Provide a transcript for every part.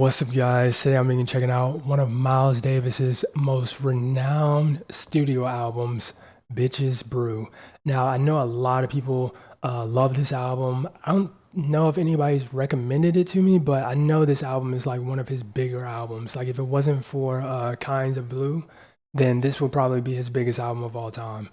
What's up, guys? Today I'm being checking out one of Miles Davis's most renowned studio albums, Bitches Brew. Now, I know a lot of people love this album. I don't know if anybody's recommended it to me, but I know this album is like one of his bigger albums. Like, if it wasn't for Kinds of Blue, then this would probably be his biggest album of all time.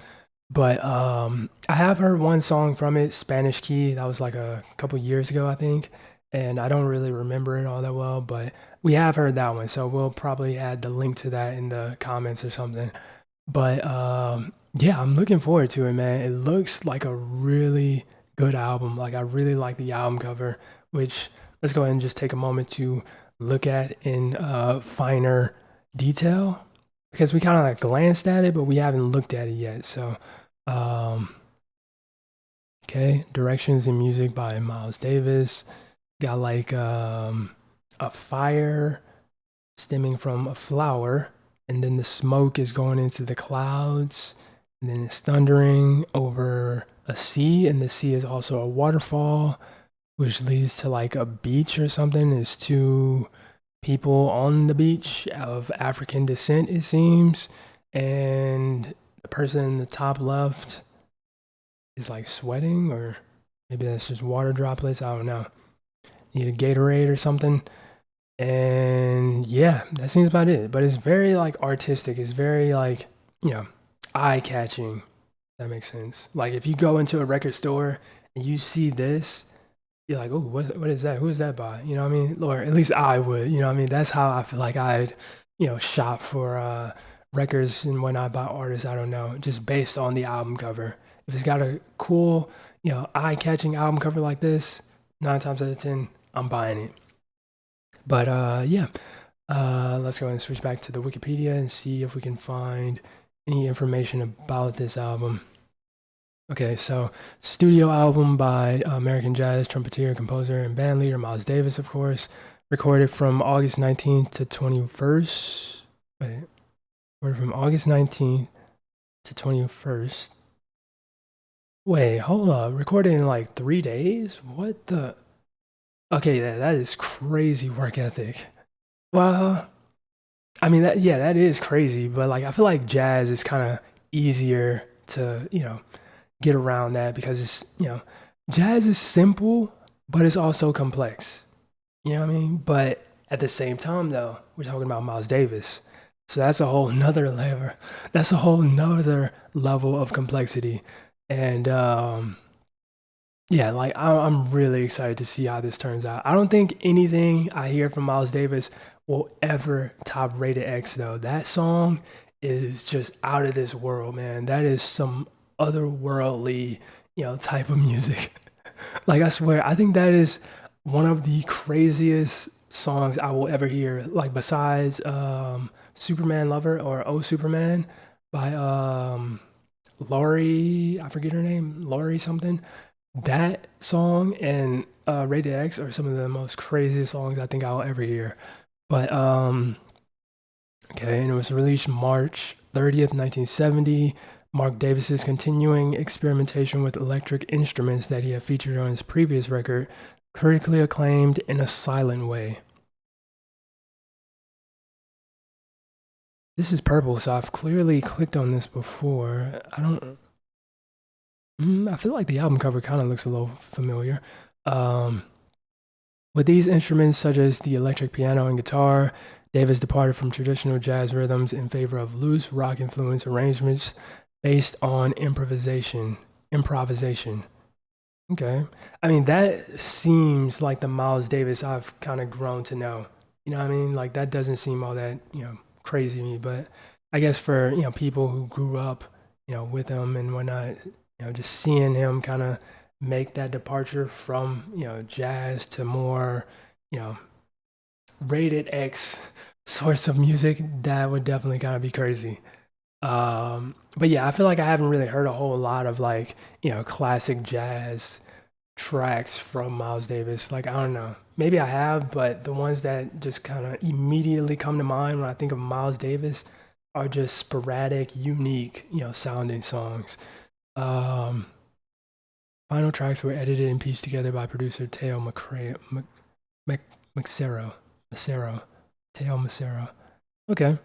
But I have heard one song from it, Spanish Key. That was like a couple years ago, I think. And I don't really remember it all that well, but we have heard that one. So we'll probably add the link to that in the comments or something. But yeah, I'm looking forward to it, man. It looks like a really good album. Like, I really like the album cover, which let's go ahead and just take a moment to look at in finer detail because we kind of like glanced at it, but we haven't looked at it yet. So, um, okay, directions and music by Miles Davis. Got like a fire stemming from a flower, and then the smoke is going into the clouds, and then it's thundering over a sea, and the sea is also a waterfall, which leads to like a beach or something. There's two people on the beach of African descent, it seems, and the person in the top left is like sweating, or maybe that's just water droplets. I don't know. Need a Gatorade or something. And yeah, that seems about it. But it's very like artistic. It's very like, you know, eye catching. That makes sense. Like, if you go into a record store and you see this, you're like, oh, what is that? Who is that by? You know what I mean? Or at least I would, you know what I mean? That's how I feel like I'd, shop for records and whatnot by artists. I don't know, just based on the album cover. If it's got a cool, eye catching album cover like this, 9 times out of 10, I'm buying it. But yeah, let's go and switch back to the Wikipedia and see if we can find any information about this album. Okay, so studio album by American jazz trumpeter, composer, and band leader Miles Davis, of course. Recorded from August 19th to 21st. Wait, recorded from August 19th to 21st. Wait, hold up. Recorded in like 3 days? What the? Okay, that is crazy work ethic. Well, I mean that yeah, that is crazy, but like I feel like jazz is kind of easier to, get around that because jazz is simple, but it's also complex. You know what I mean? But at the same time though, we're talking about Miles Davis. So that's a whole nother level. That's a whole nother level of complexity. And yeah, like I'm really excited to see how this turns out. I don't think anything I hear from Miles Davis will ever top Rated X though. That song is just out of this world, man. That is some otherworldly, type of music. Like, I swear, I think that is one of the craziest songs I will ever hear. Like, besides Superman Lover or Oh Superman by Laurie, I forget her name, Laurie something. That song and Rated X are some of the most craziest songs I think I'll ever hear. But okay, and it was released March 30th, 1970. Mark Davis's continuing experimentation with electric instruments that he had featured on his previous record, critically acclaimed in a silent way. This is purple, so I've clearly clicked on this before. I don't. I feel like the album cover kind of looks a little familiar. Um, with these instruments, such as the electric piano and guitar, Davis departed from traditional jazz rhythms in favor of loose rock influence arrangements based on improvisation. Improvisation. Okay. I mean, that seems like the Miles Davis I've kind of grown to know. You know what I mean? Like, that doesn't seem all that, crazy to me. But I guess for, people who grew up, with him and whatnot, just seeing him kind of make that departure from, jazz to more, you know, Rated X sorts of music, that would definitely kind of be crazy. But yeah, I feel like I haven't really heard a whole lot of like, classic jazz tracks from Miles Davis. Like, I don't know. Maybe I have, but the ones that just kind of immediately come to mind when I think of Miles Davis are just sporadic, unique, sounding songs. Um, Final tracks were edited and pieced together by producer Teo McCrary, Mc, Mc, McCero. Macero. Teo Macero. Okay.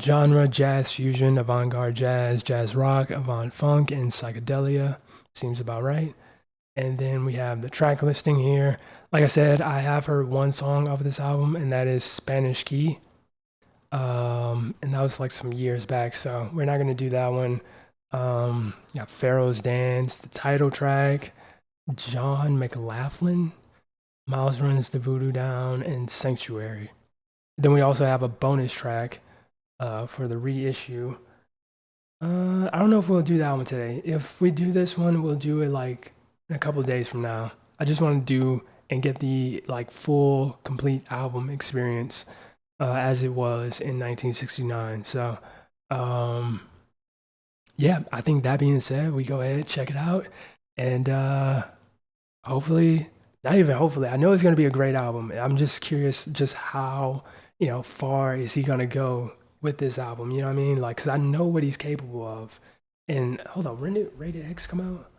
Genre jazz fusion, avant garde jazz, jazz rock, avant funk, and psychedelia. Seems about right. And then we have the track listing here. Like I said, I have heard one song of this album, and that is Spanish Key. And that was like some years back, so we're not gonna do that one. Yeah, Pharaoh's Dance, the title track, John McLaughlin, Miles Runs the Voodoo Down, and Sanctuary. Then we also have a bonus track for the reissue. I don't know if we'll do that one today. If we do this one, we'll do it like in a couple of days from now. I just want to do and get the like full, complete album experience as it was in 1969. So, um, yeah, I think that being said, we go ahead, check it out, and hopefully, not even hopefully, I know it's going to be a great album. I'm just curious just how, far is he going to go with this album? You know what I mean? Like, because I know what he's capable of. And hold on, when did Rated X come out?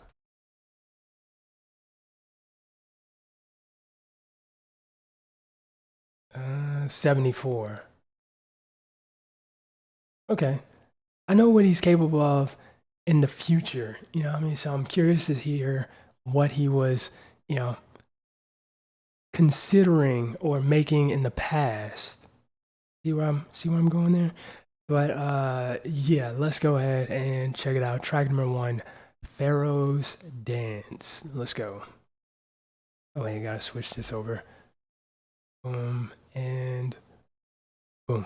74. Okay. I know what he's capable of in the future. You know what I mean? So I'm curious to hear what he was, you know, considering or making in the past. See where I'm going there? But yeah, let's go ahead and check it out. Track number one, Pharaoh's Dance. Let's go. Oh, wait, I gotta switch this over. Boom and boom.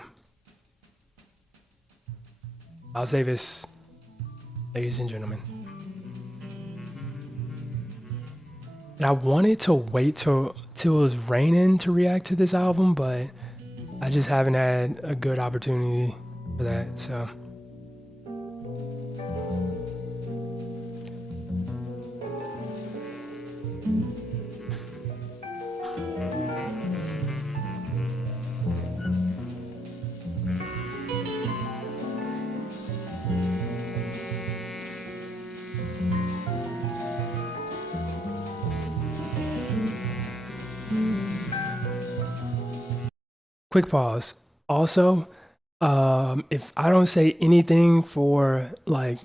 Miles Davis, ladies and gentlemen. And I wanted to wait till it was raining to react to this album, but I just haven't had a good opportunity for that. So quick pause. Also, if I don't say anything for like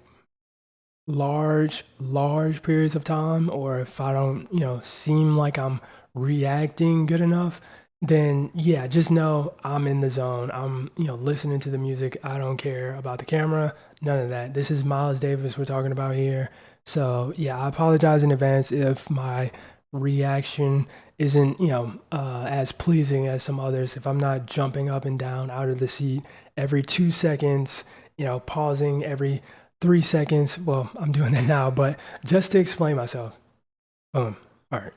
large periods of time, or if I don't, seem like I'm reacting good enough, then yeah, just know I'm in the zone. I'm, listening to the music. I don't care about the camera, none of that. This is Miles Davis we're talking about here. So yeah, I apologize in advance if my reaction isn't, as pleasing as some others. If I'm not jumping up and down out of the seat every 2 seconds, pausing every 3 seconds. Well, I'm doing that now, but just to explain myself. Boom. All right.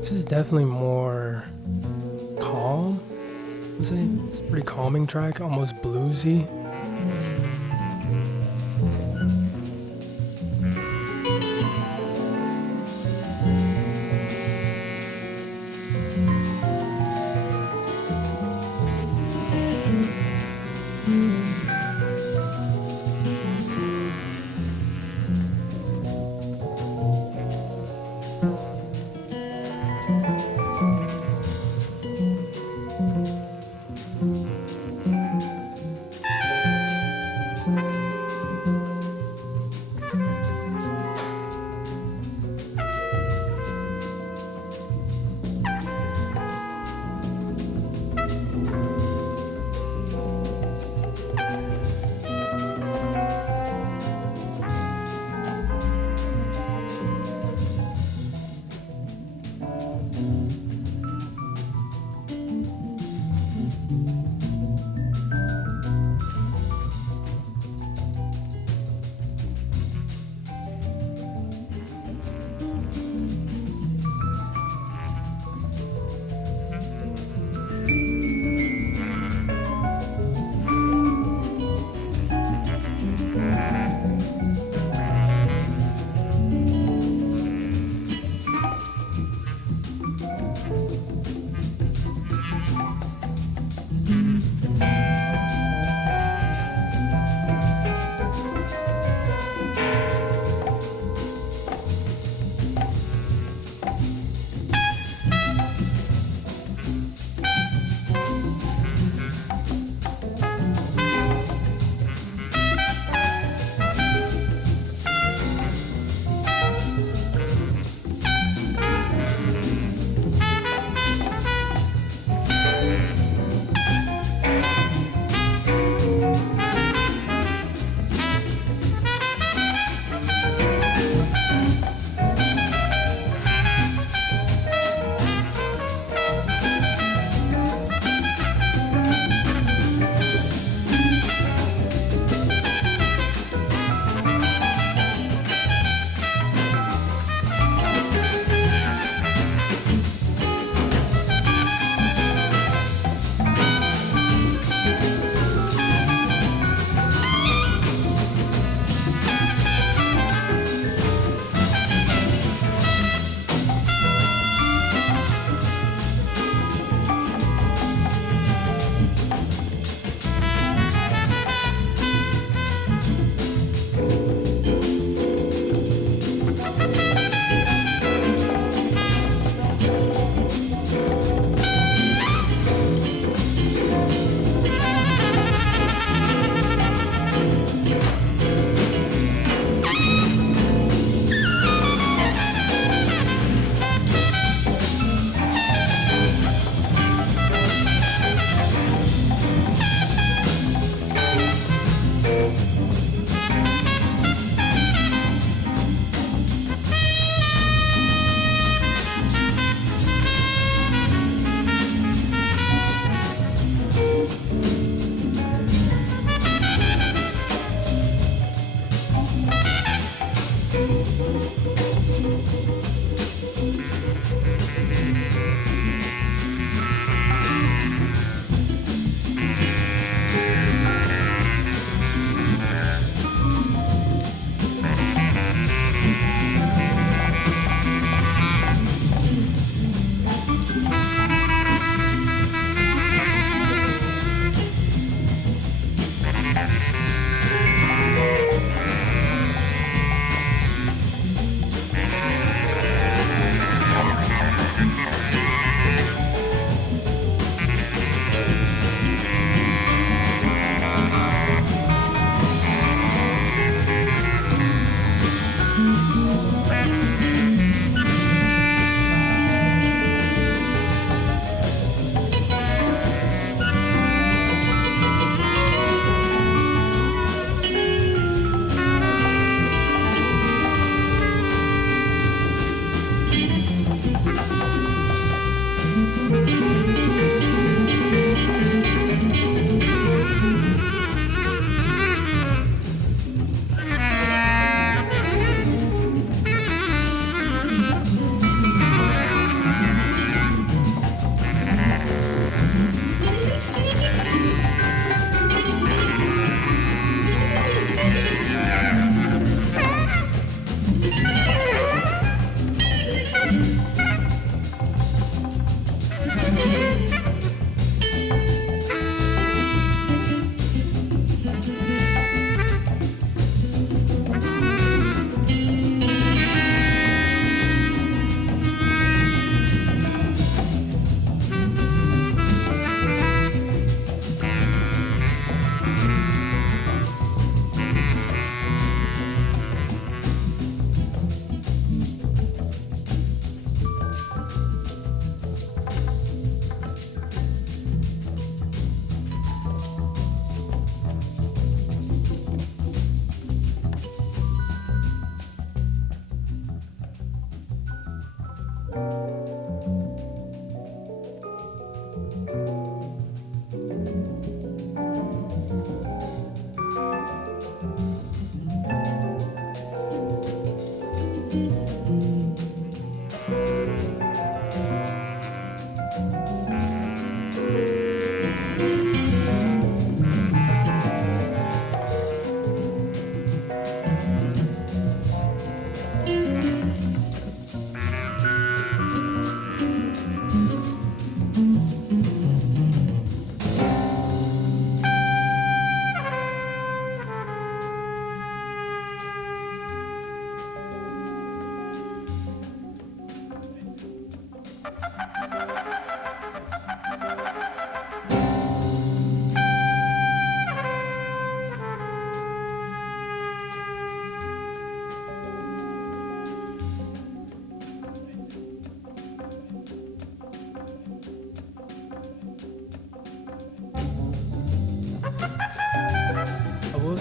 This is definitely more calm. I'm saying it's a pretty calming track, almost bluesy.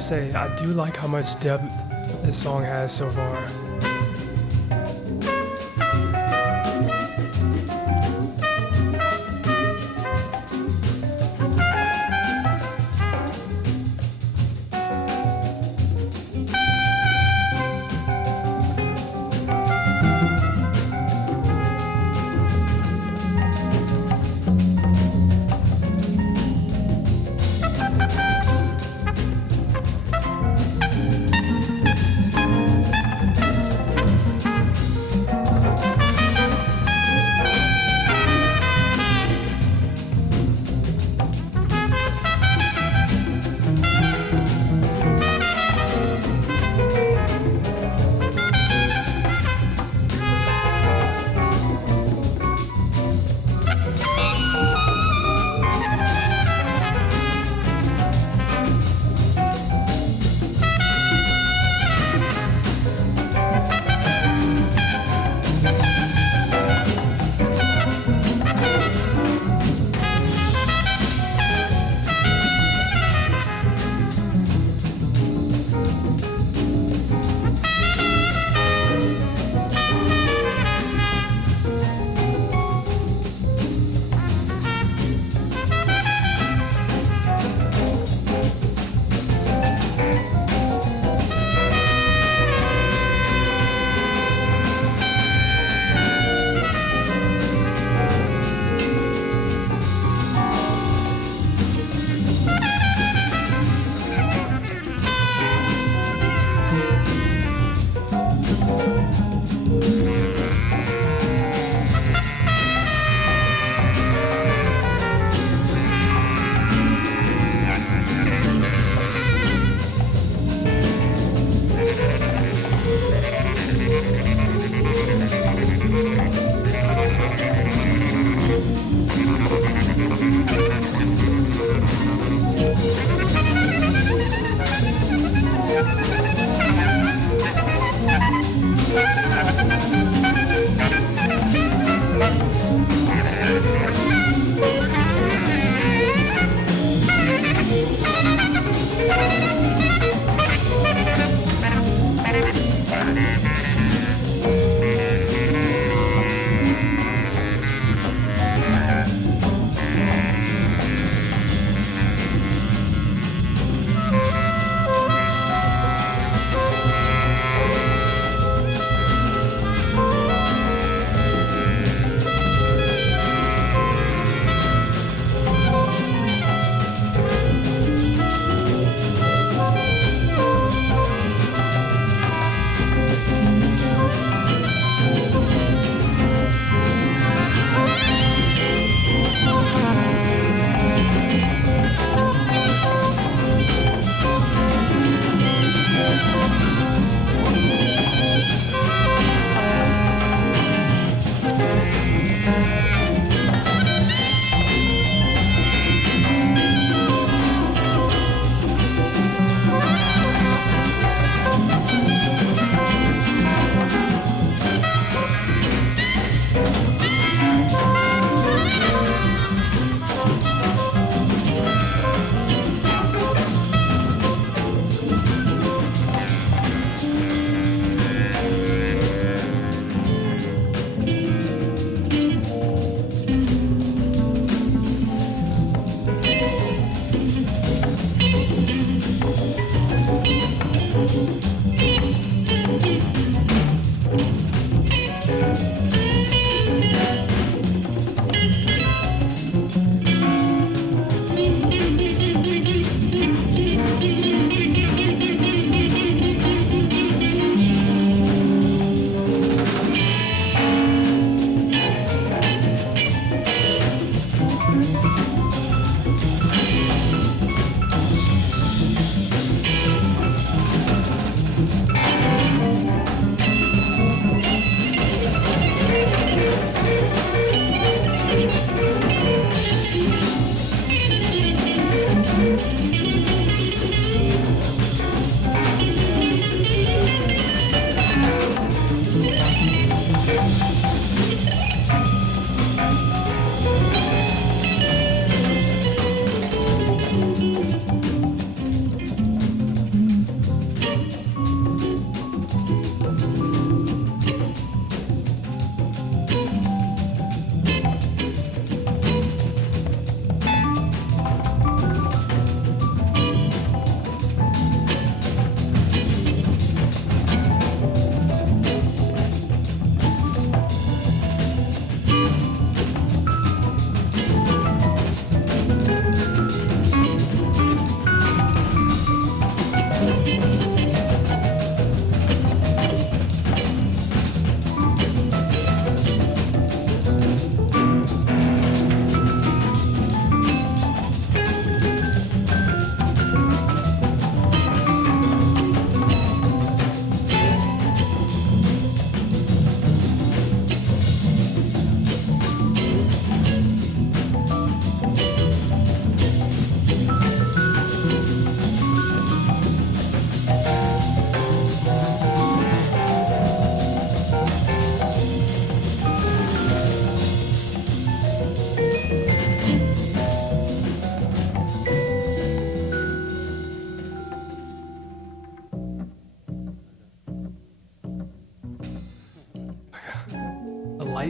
say I do like how much depth this song has so far.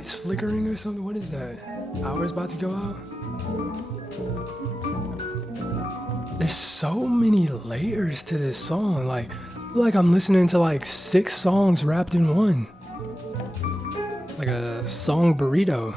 lights flickering or something? What is that? Power's about to go out? There's so many layers to this song. Like I'm listening to like 6 songs wrapped in one. Like a song burrito.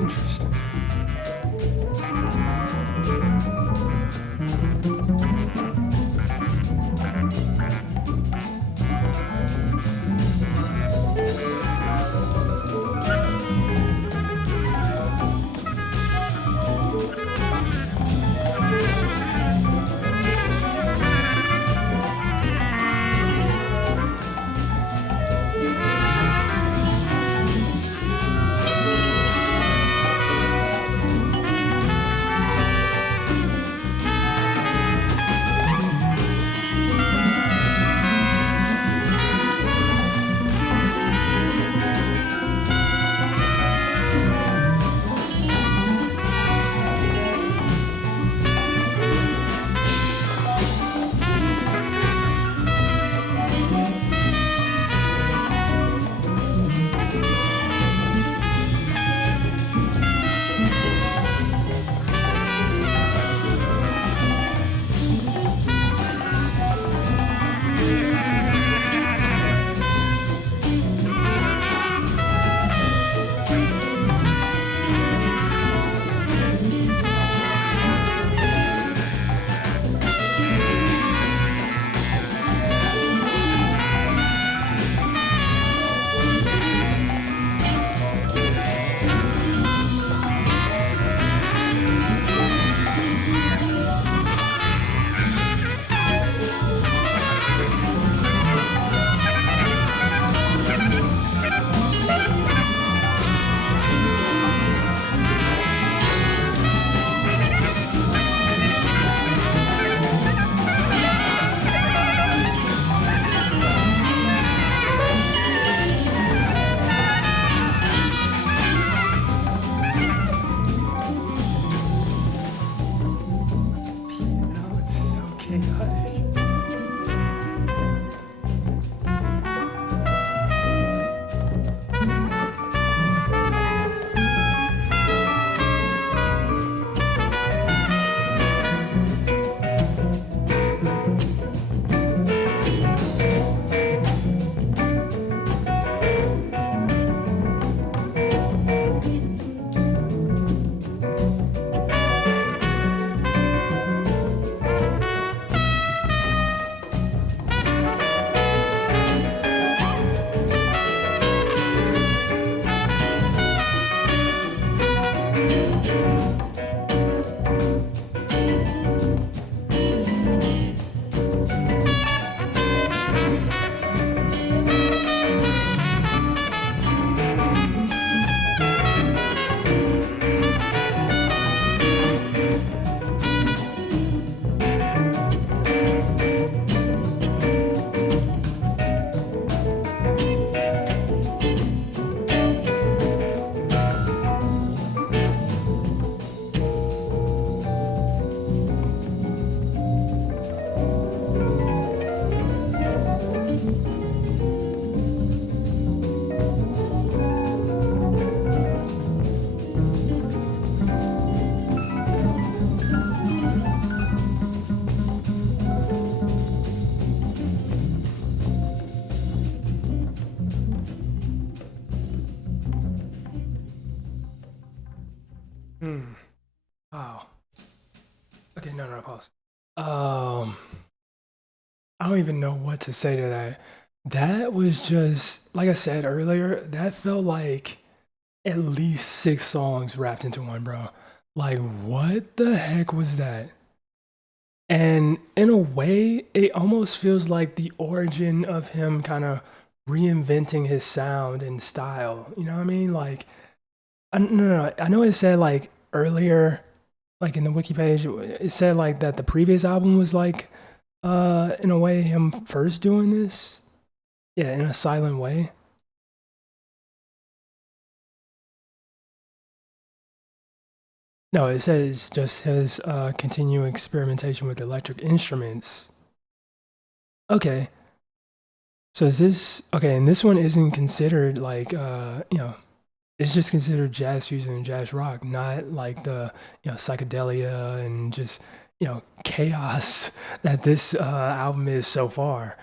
Interesting. Piano is so chaotic. Hmm. Wow. Okay, no, pause. Um, I don't even know what to say to that. That was just like I said earlier. That felt like at least 6 songs wrapped into one, bro. Like, what the heck was that? And in a way, it almost feels like the origin of him kind of reinventing his sound and style. You know what I mean? Like, no. I know it said like earlier, like in the wiki page, it said like that the previous album was like, in a way, him first doing this. Yeah, in a silent way. No, it says just his continuing experimentation with electric instruments. Okay, so is this okay? And this one isn't considered like it's just considered jazz fusion and jazz rock, not like the psychedelia and just chaos that this album is so far.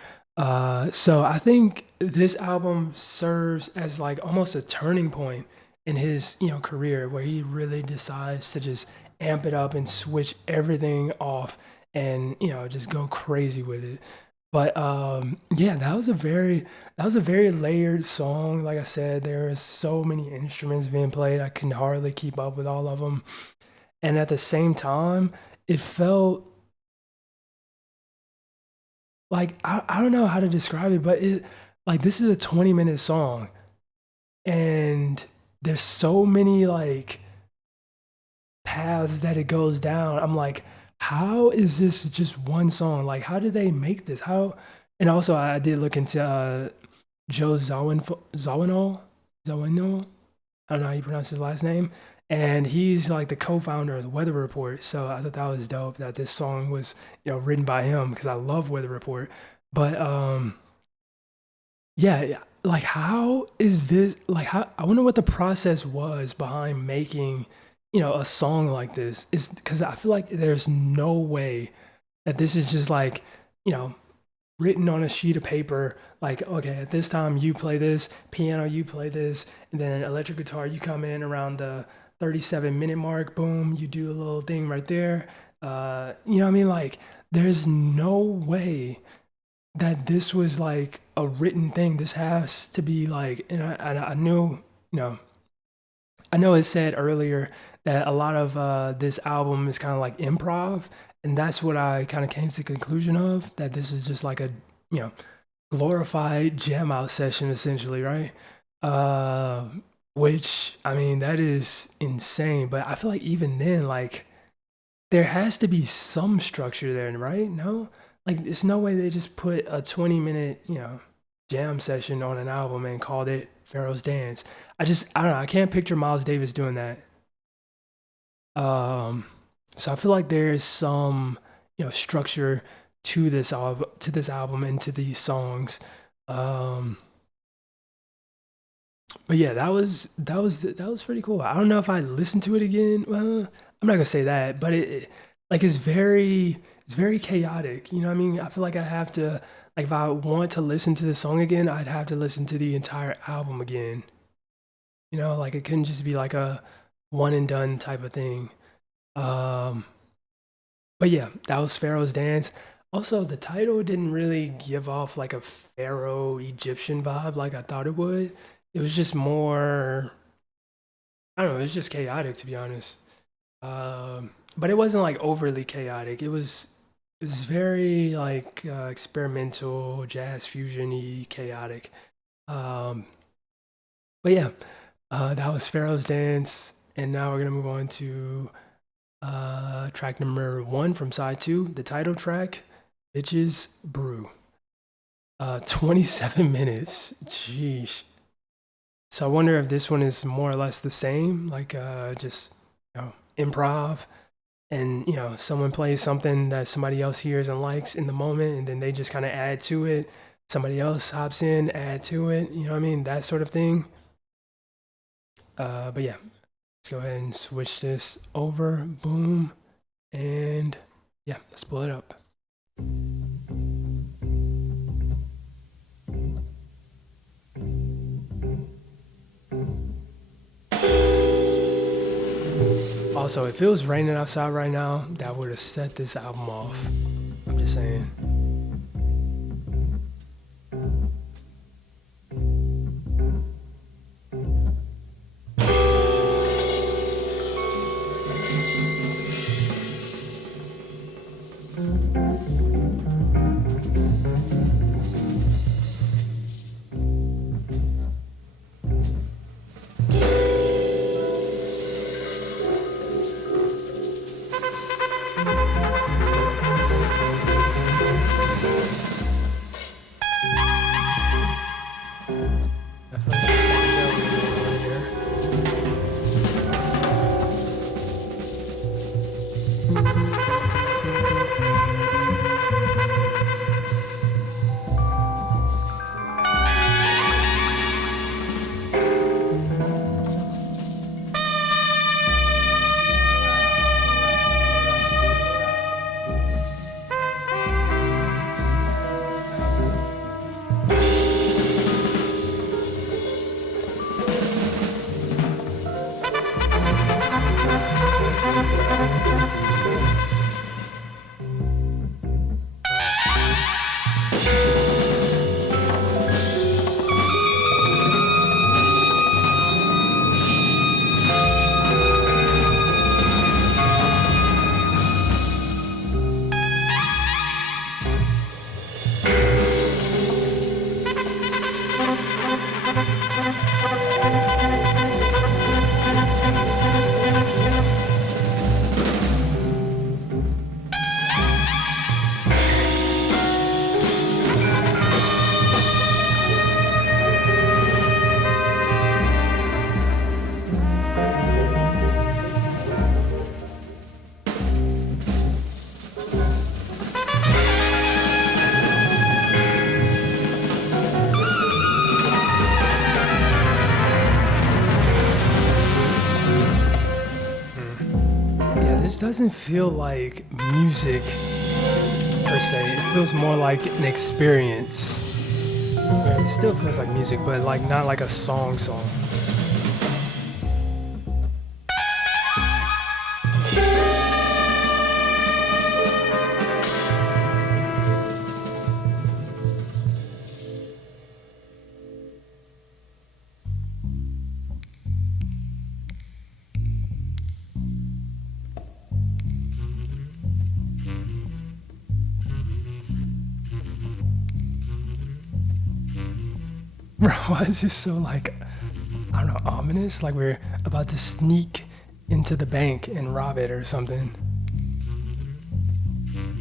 So I think this album serves as like almost a turning point in his career where he really decides to just amp it up and switch everything off and just go crazy with it. But yeah, that was a very layered song. Like I said, there are so many instruments being played. I can hardly keep up with all of them. And at the same time, it felt like I don't know how to describe it, but it like this is a 20-minute song and there's so many like paths that it goes down. I'm like, how is this just one song? Like, how did they make this? How? And also, I did look into Joe Zawinul. I don't know how you pronounce his last name, and he's like the co-founder of the Weather Report. So I thought that was dope that this song was written by him because I love Weather Report. But yeah, like how is this like how I wonder what the process was behind making, a song like this. Is because I feel like there's no way that this is just like, you know, written on a sheet of paper, like, okay, at this time you play this, piano you play this, and then electric guitar you come in around the 37-minute mark, boom, you do a little thing right there. You know what I mean? Like, there's no way that this was like a written thing. This has to be like, and I knew, you know, I know it said earlier that a lot of this album is kind of like improv, and that's what I kind of came to the conclusion of that this is just like a you know glorified jam out session essentially, right? Uh, which I mean that is insane, but I feel like even then, like there has to be some structure there, right? No, like there's no way they just put a 20-minute jam session on an album and called it Pharaoh's Dance. I don't know. I can't picture Miles Davis doing that. Um, so I feel like there is some structure to this album and to these songs. Um, but yeah, that was pretty cool. I don't know if I listened to it again. Well, I'm not gonna say that, but like it's very chaotic. You know what I mean? I feel like I have to like if I want to listen to the song again, I'd have to listen to the entire album again. Like it couldn't just be like a one and done type of thing. Um, but yeah, that was Pharaoh's Dance. Also, the title didn't really give off like a Pharaoh Egyptian vibe like I thought it would. It was just more, I don't know, it was just chaotic to be honest. But it wasn't like overly chaotic. It was very like experimental, jazz fusion-y, chaotic. Um, but yeah, that was Pharaoh's Dance, and now we're gonna move on to track number one from side two, the title track, Bitches Brew. 27 minutes. Jeez. So I wonder if this one is more or less the same, like just improv, and someone plays something that somebody else hears and likes in the moment, and then they just kind of add to it. Somebody else hops in, add to it. You know what I mean? That sort of thing. But yeah, let's go ahead and switch this over. Boom. And yeah, let's pull it up. Also, if it was raining outside right now, that would have set this album off. I'm just saying. I feel like there's something going on here. Yeah, this doesn't feel like music per se. It feels more like an experience. Yeah, it still feels like music, but like not like a song. Bro, why is this so like, I don't know, ominous? Like we're about to sneak into the bank and rob it or something.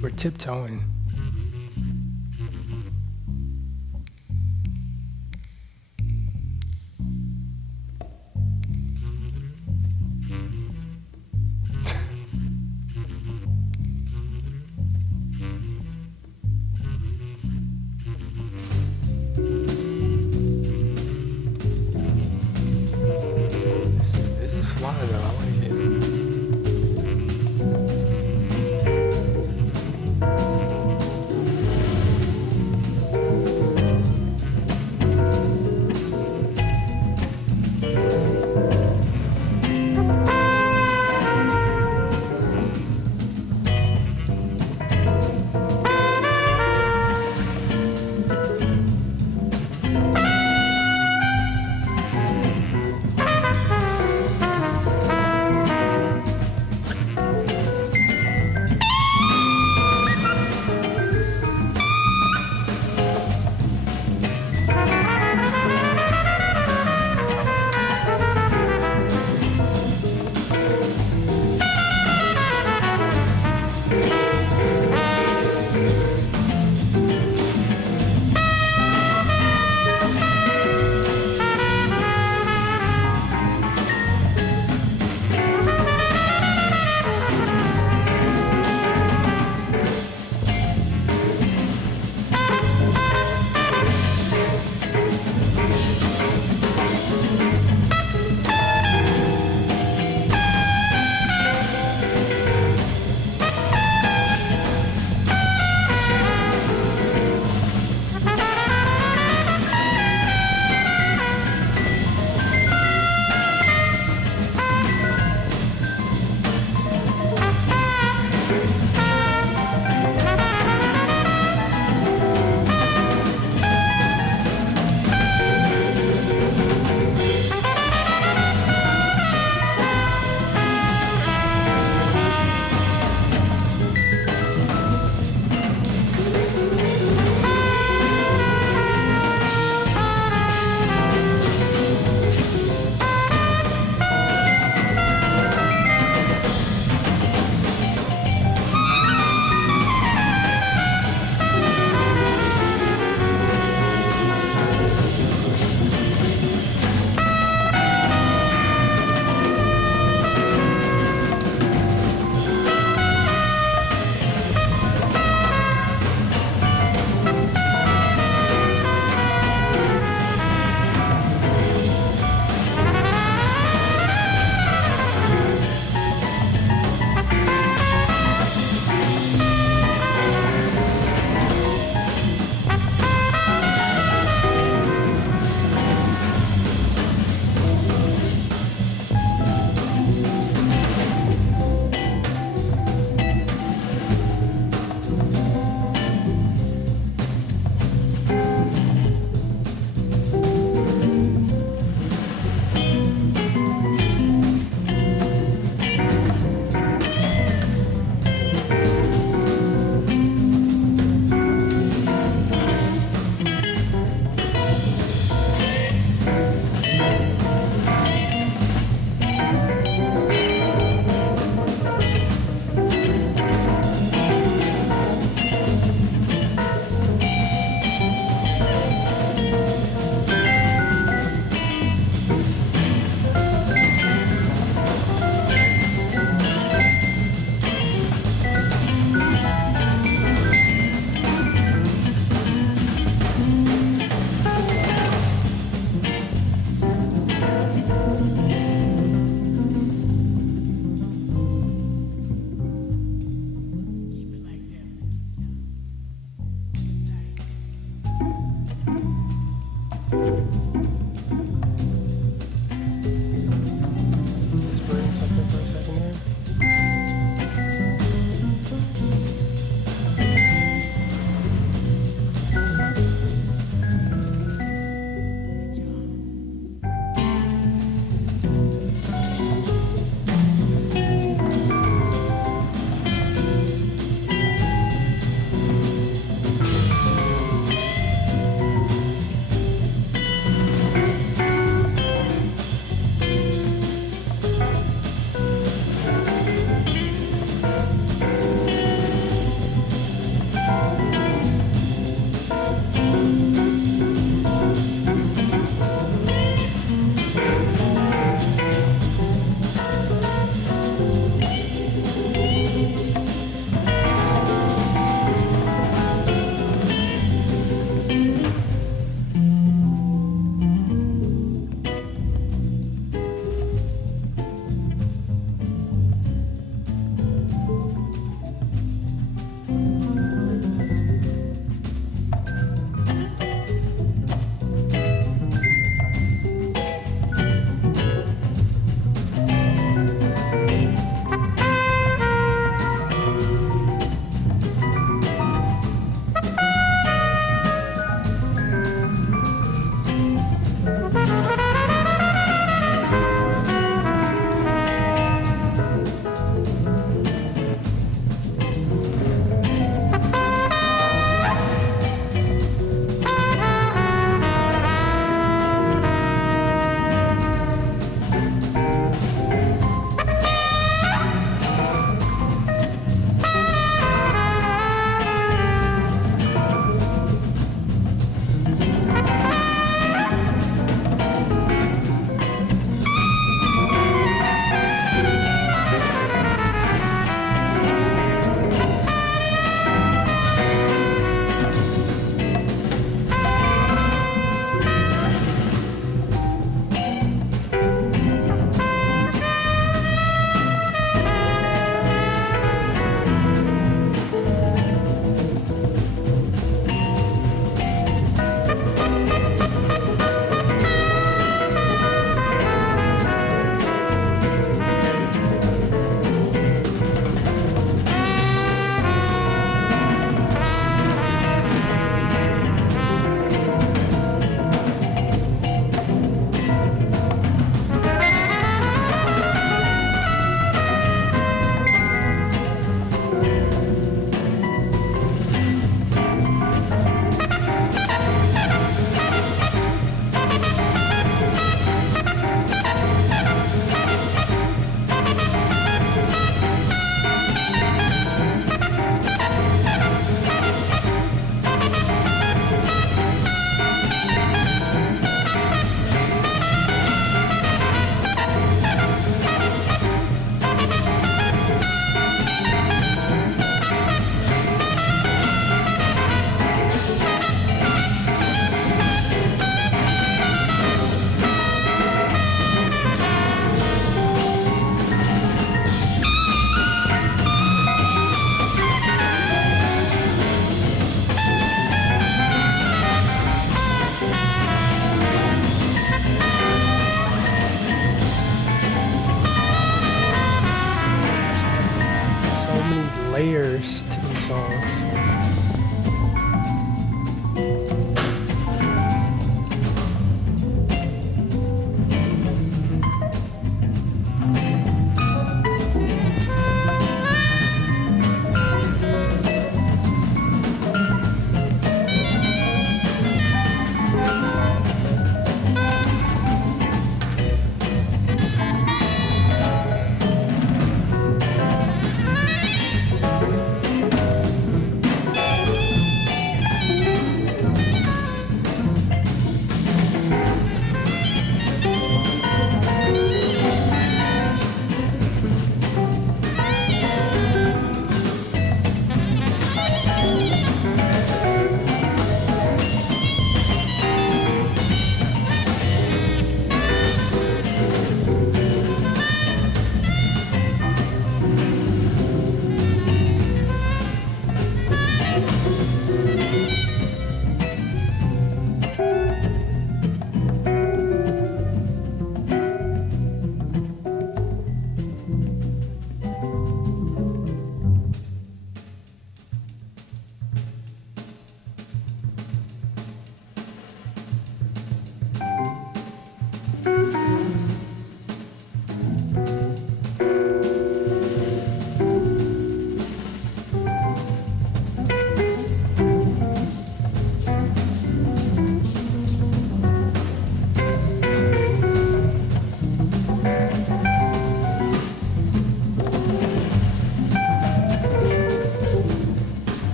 We're tiptoeing. This is sly though, I like it.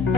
Going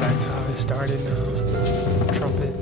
back to how it started now. Trumpet.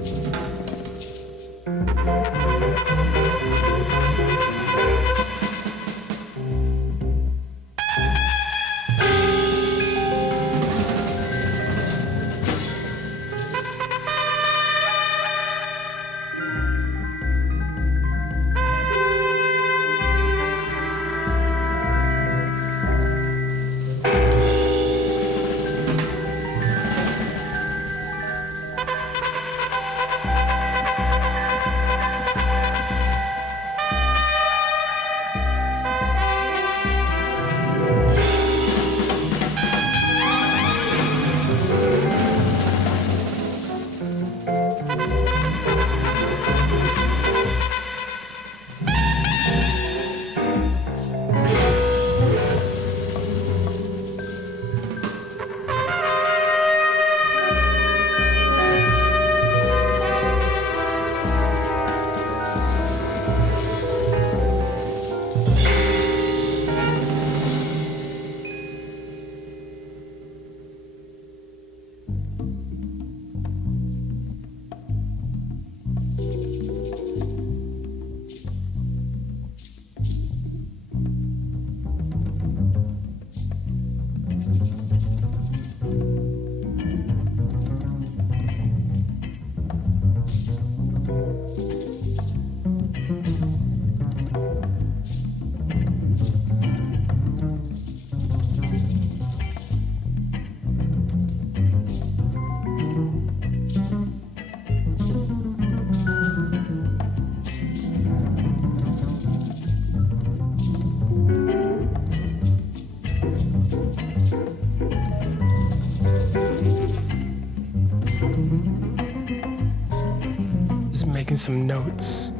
Just making some notes.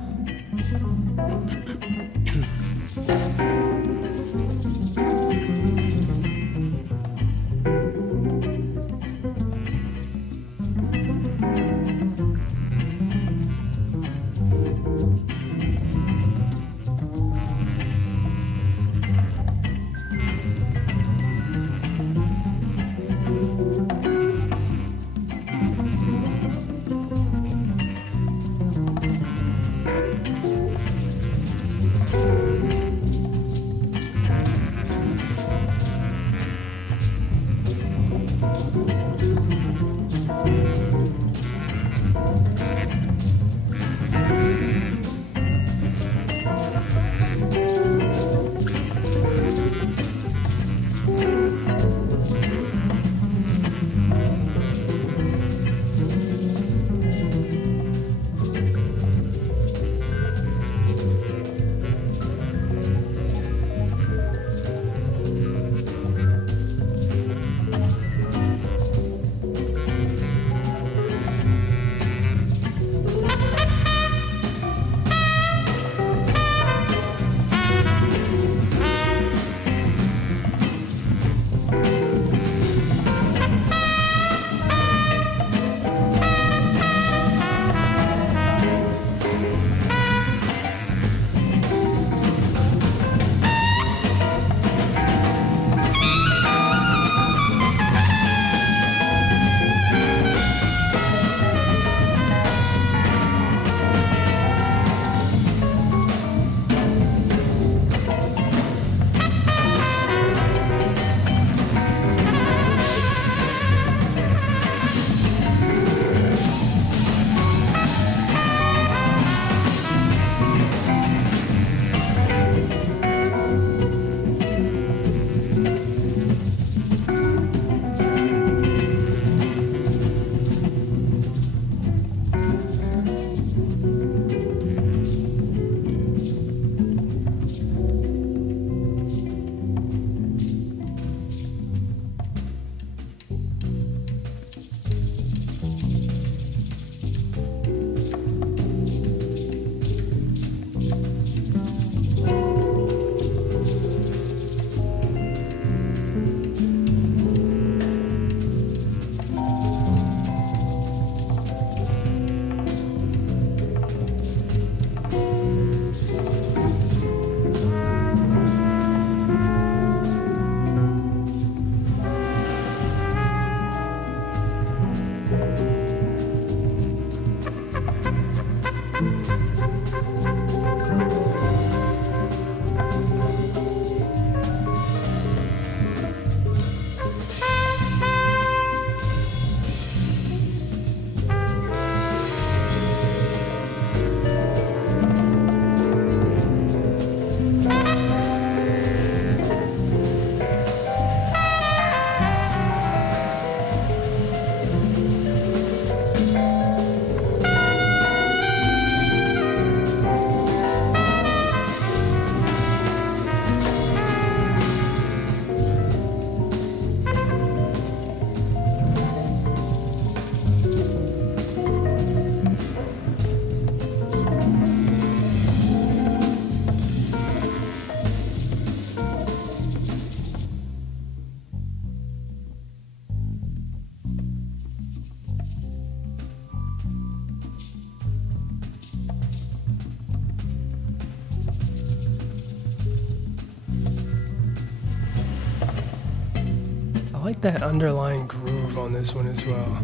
like that underlying groove on this one as well.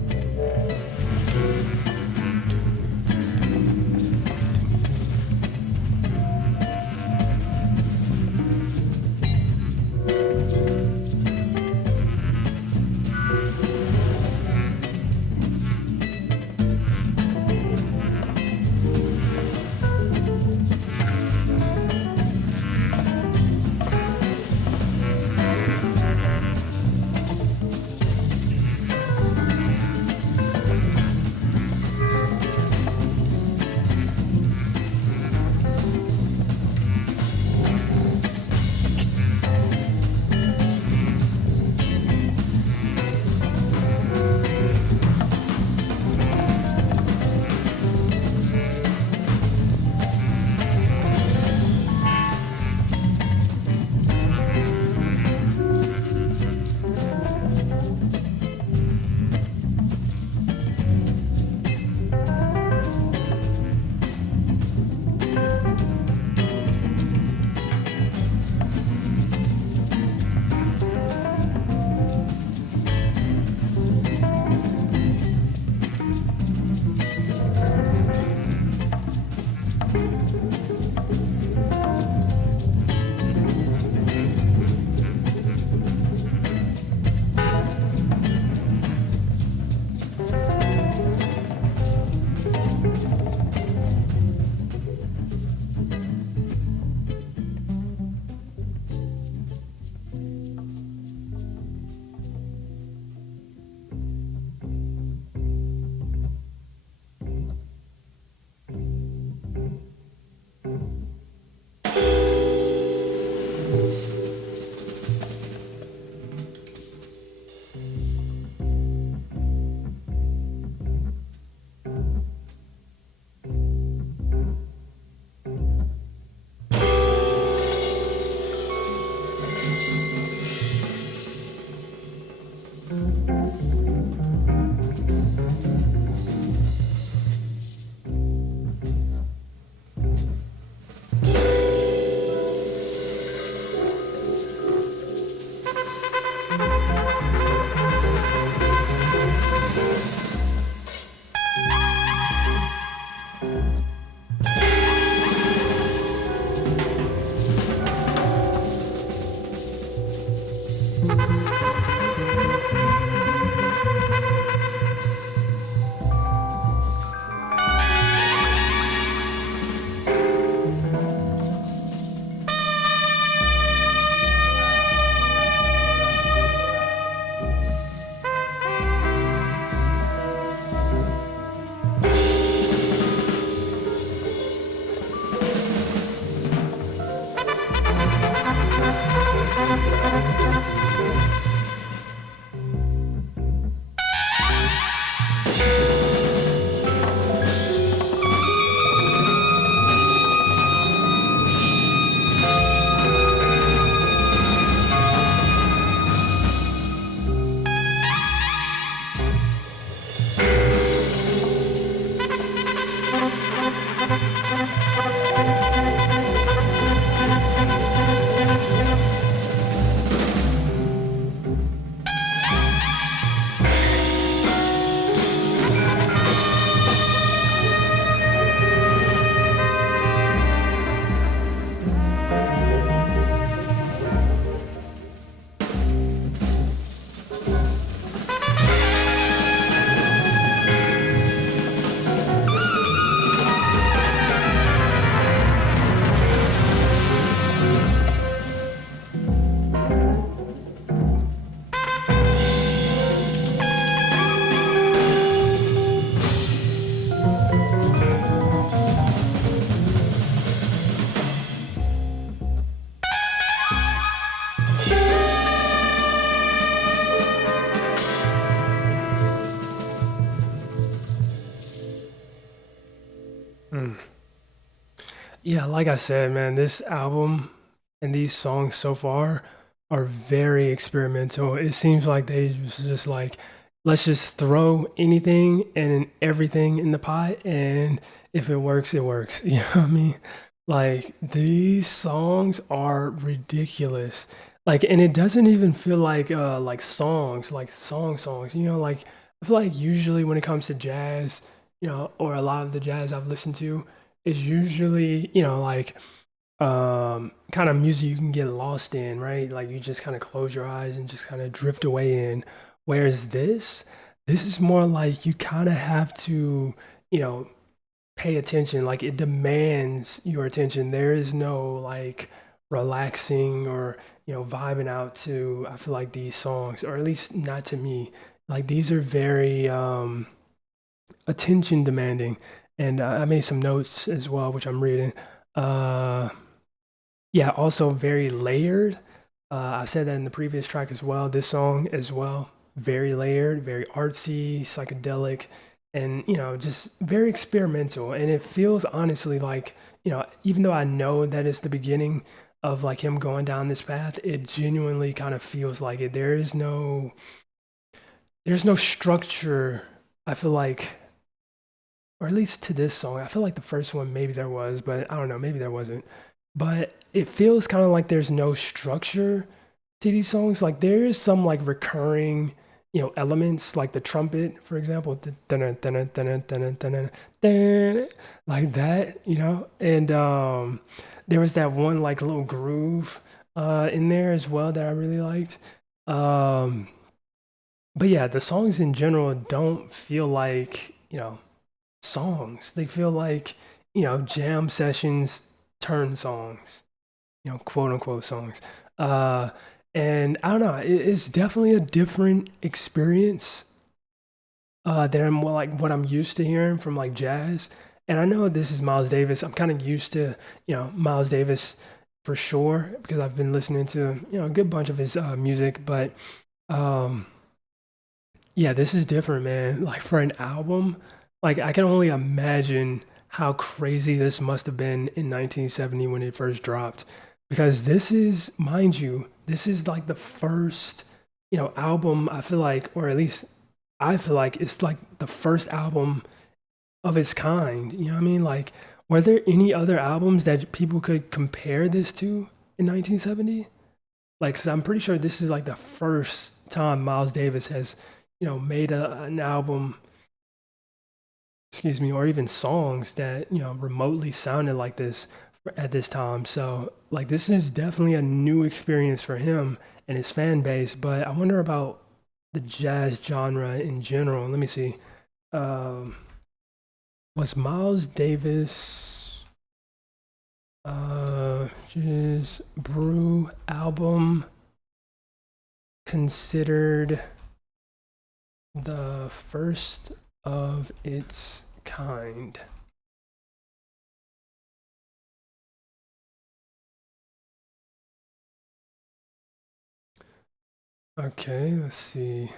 Yeah, like I said, man, this album and these songs so far are very experimental. It seems like they was just like, let's just throw anything and everything in the pot, and if it works, it works. You know what I mean? Like these songs are ridiculous. Like, and it doesn't even feel like songs, like songs. Like I feel like usually when it comes to jazz, or a lot of the jazz I've listened to is usually, like kind of music you can get lost in, right? Like you just kind of close your eyes and just kind of drift away in. Whereas this is more like you kind of have to, you know, pay attention. Like it demands your attention. There is no like relaxing or, vibing out to, I feel like these songs, or at least not to me. Like these are very attention demanding. And I made some notes as well, which I'm reading. Uh, yeah, also very layered. I said that in the previous track as well. This song as well, very layered, very artsy, psychedelic, and just very experimental. And it feels honestly like, even though I know that it's the beginning of like him going down this path, it genuinely kind of feels like it. There's no structure. I feel like, or at least to this song. I feel like the first one maybe there was, but I don't know, maybe there wasn't. But it feels kind of like there's no structure to these songs. Like there is some like recurring, elements, like the trumpet, for example, like that, And there was that one like little groove in there as well that I really liked. Um, but yeah, the songs in general don't feel like, songs. They feel like, jam sessions turn songs, quote unquote songs. Uh, and I don't know, it's definitely a different experience than more like what I'm used to hearing from like jazz. And I know this is Miles Davis. I'm kind of used to, Miles Davis for sure because I've been listening to, a good bunch of his music. But um, yeah, this is different, man. Like for an album, like I can only imagine how crazy this must have been in 1970 when it first dropped. Because this is, mind you, this is like the first, album I feel like, or at least I feel like it's like the first album of its kind. You know what I mean? Like, were there any other albums that people could compare this to in 1970? Like, 'cause I'm pretty sure this is like the first time Miles Davis has, made an album, excuse me, or even songs that, remotely sounded like this at this time. So, like, this is definitely a new experience for him and his fan base. But I wonder about the jazz genre in general. Let me see. Um, was Miles Davis his Brew album considered the first of its kind? Okay, let's see.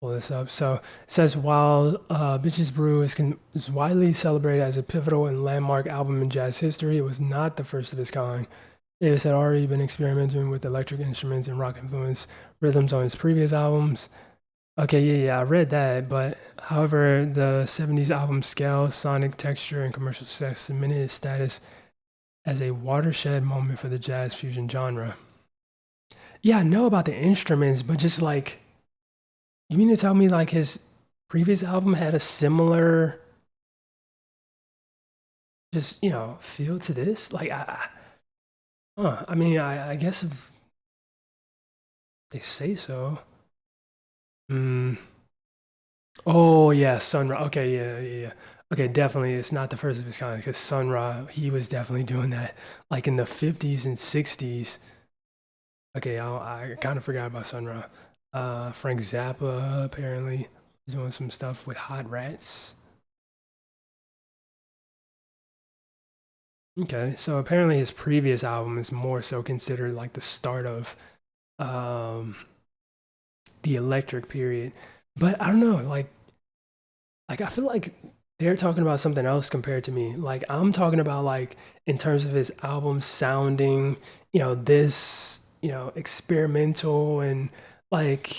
Pull this up. So it says while Bitches Brew is widely celebrated as a pivotal and landmark album in jazz history, it was not the first of its kind. Davis had already been experimenting with electric instruments and rock influenced rhythms on his previous albums. Okay, yeah, I read that, but however, the 70s album scale, sonic texture, and commercial success cemented its status as a watershed moment for the jazz fusion genre. Yeah, I know about the instruments, but just like, you mean to tell me like his previous album had a similar, just, feel to this? Like, I mean, I guess if they say so. Mm. Oh yeah, Sun Ra. Okay, yeah. Okay, definitely, it's not the first of its kind because Sun Ra, he was definitely doing that, like in the 50s and 60s. Okay, I kind of forgot about Sun Ra. Frank Zappa apparently is doing some stuff with Hot Rats. Okay, so apparently his previous album is more so considered like the start of um, the electric period. But I don't know, like I feel like they're talking about something else compared to me. Like I'm talking about like in terms of his album sounding, this, experimental and like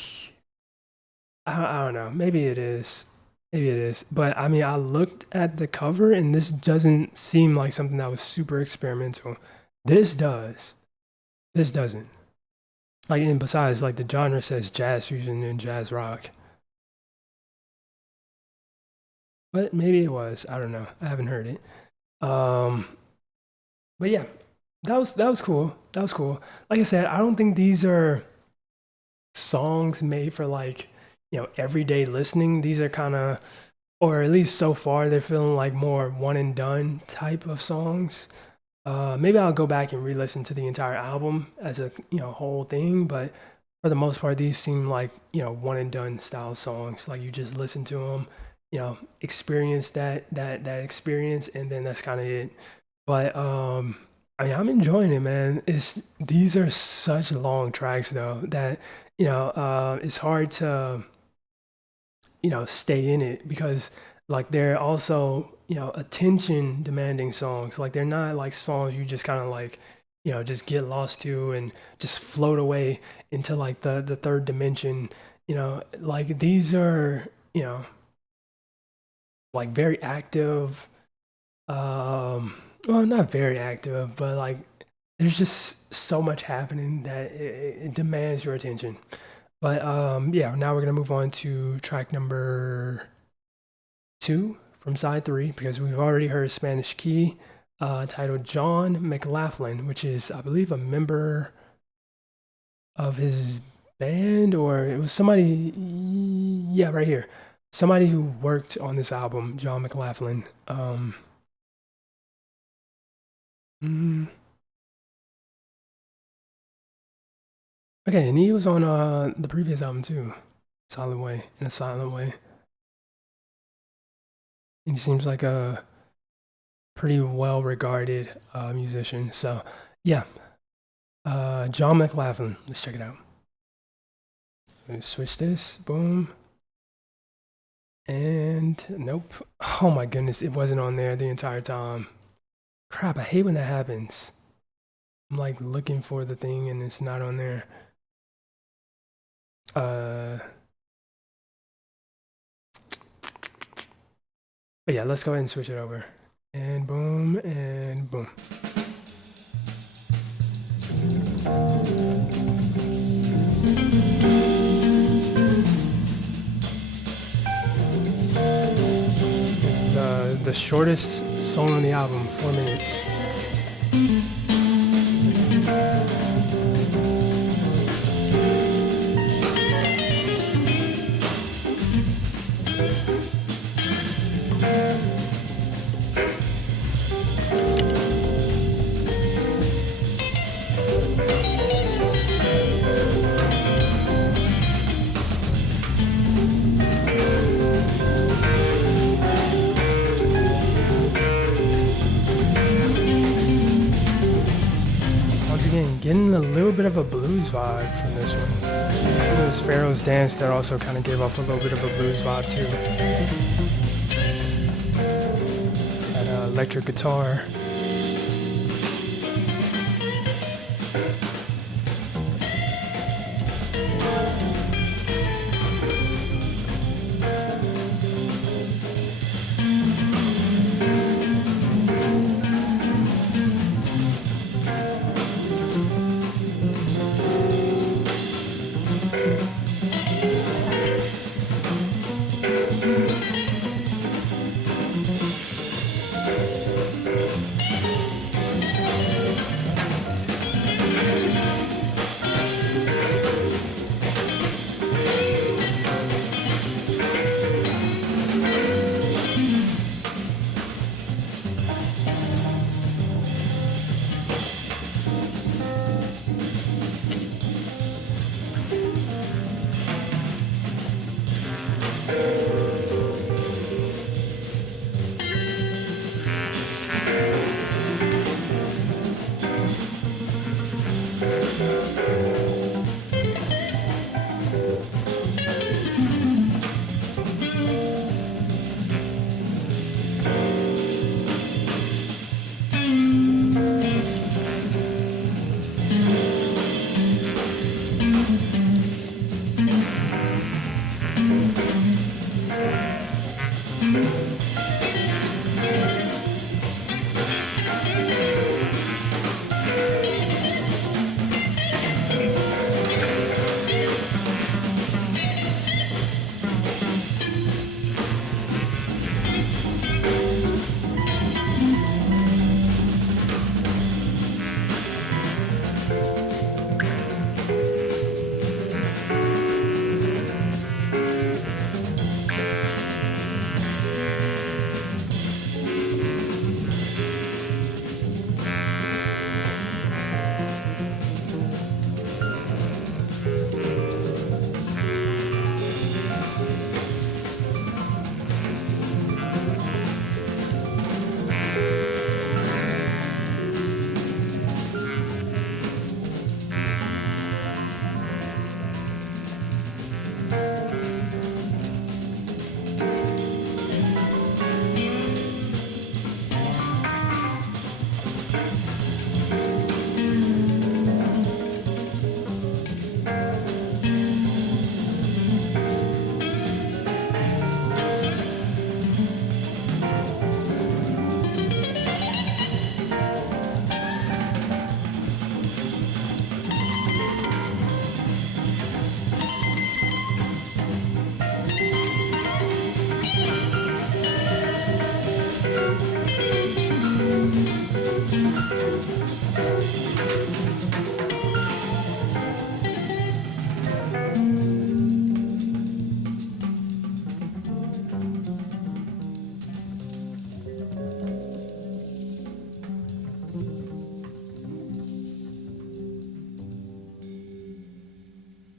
I don't know. Maybe it is. Maybe it is. But I mean, I looked at the cover and this doesn't seem like something that was super experimental. This does. This doesn't. Like, and besides, like the genre says jazz fusion and jazz rock, but maybe it was. I don't know. I haven't heard it. Um, but yeah, that was cool. That was cool. Like I said, I don't think these are songs made for like everyday listening. These are kind of, or at least so far, they're feeling like more one and done type of songs. Maybe I'll go back and re-listen to the entire album as a whole thing, but for the most part, these seem like one and done style songs. Like you just listen to them, experience that experience, and then that's kind of it. But I mean, I'm enjoying it, man. It's these are such long tracks though that it's hard to stay in it because like they're also attention demanding songs. Like they're not like songs you just kind of like just get lost to and just float away into like the third dimension. Like these are like very active. Well, not very active, but like there's just so much happening that it demands your attention. But yeah, now we're gonna move on to track number two from side three because we've already heard Spanish Key, titled John McLaughlin, which is, I believe, a member of his band, or it was somebody, yeah, right here. Somebody who worked on this album, John McLaughlin. Mm, okay, and he was on the previous album too, Silent Way, in a Silent Way. And he seems like a pretty well regarded musician. So, yeah, John McLaughlin. Let's check it out. Switch this. Boom. And nope. Oh my goodness, it wasn't on there the entire time. Crap, I hate when that happens. I'm like looking for the thing and it's not on there. But yeah, let's go ahead and switch it over. And boom, and boom. This is the shortest song on the album, 4 minutes. Once again, getting a little bit of a blues vibe from this one. It was Pharaoh's Dance that also kind of gave off a little bit of a blues vibe too. That electric guitar.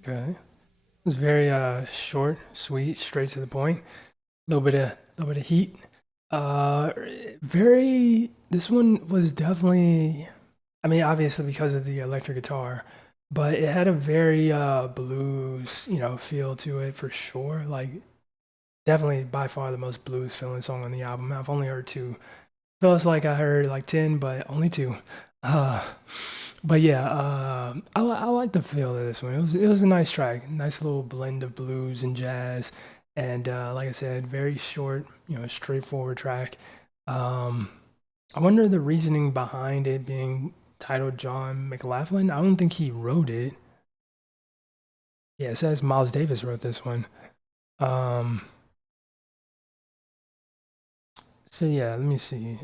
Okay. It was very short, sweet, straight to the point. Little bit of heat. Uh, very. This one was definitely. I mean, obviously because of the electric guitar, but it had a very blues, feel to it for sure. Like definitely by far the most blues feeling song on the album. I've only heard two. Feels like I heard like 10, but only two. Uh, but yeah, I like the feel of this one. It was a nice track, nice little blend of blues and jazz, and like I said, very short, straightforward track. Um, I wonder the reasoning behind it being titled John McLaughlin. I don't think he wrote it. Yeah, it says Miles Davis wrote this one. Um, so yeah, let me see.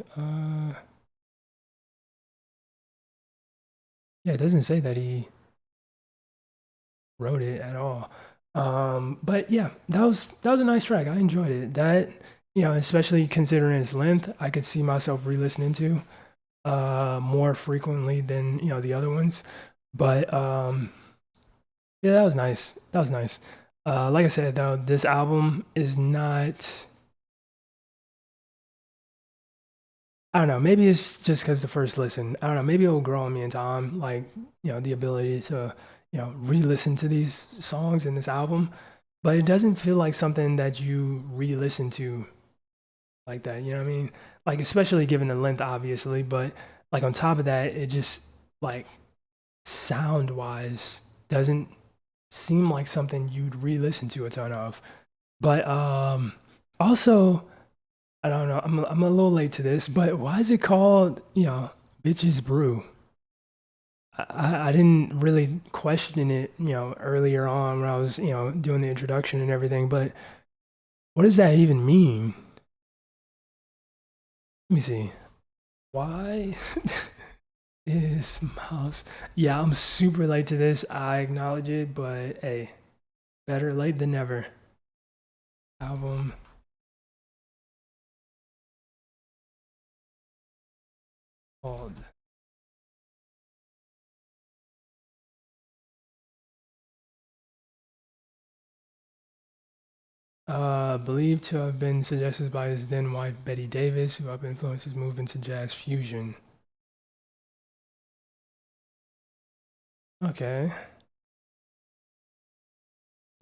Yeah, it doesn't say that he wrote it at all. But yeah, that was a nice track. I enjoyed it. That especially considering its length, I could see myself re-listening to more frequently than the other ones. But yeah, that was nice. That was nice. Like I said, though, this album is not. I don't know. Maybe it's just because the first listen. I don't know. Maybe it will grow on me in time. Like the ability to re-listen to these songs in this album, but it doesn't feel like something that you re-listen to like that. You know what I mean? Like especially given the length, obviously, but like on top of that, it just like sound wise doesn't seem like something you'd re-listen to a ton of. But also I don't know. I'm a little late to this, but why is it called Bitches Brew? I didn't really question it earlier on when I was doing the introduction and everything, but what does that even mean? Let me see. Why is mouse? Yeah, I'm super late to this. I acknowledge it, but hey, better late than never. Album called believed to have been suggested by his then wife Betty Davis, who helped influence his move into jazz fusion. Okay.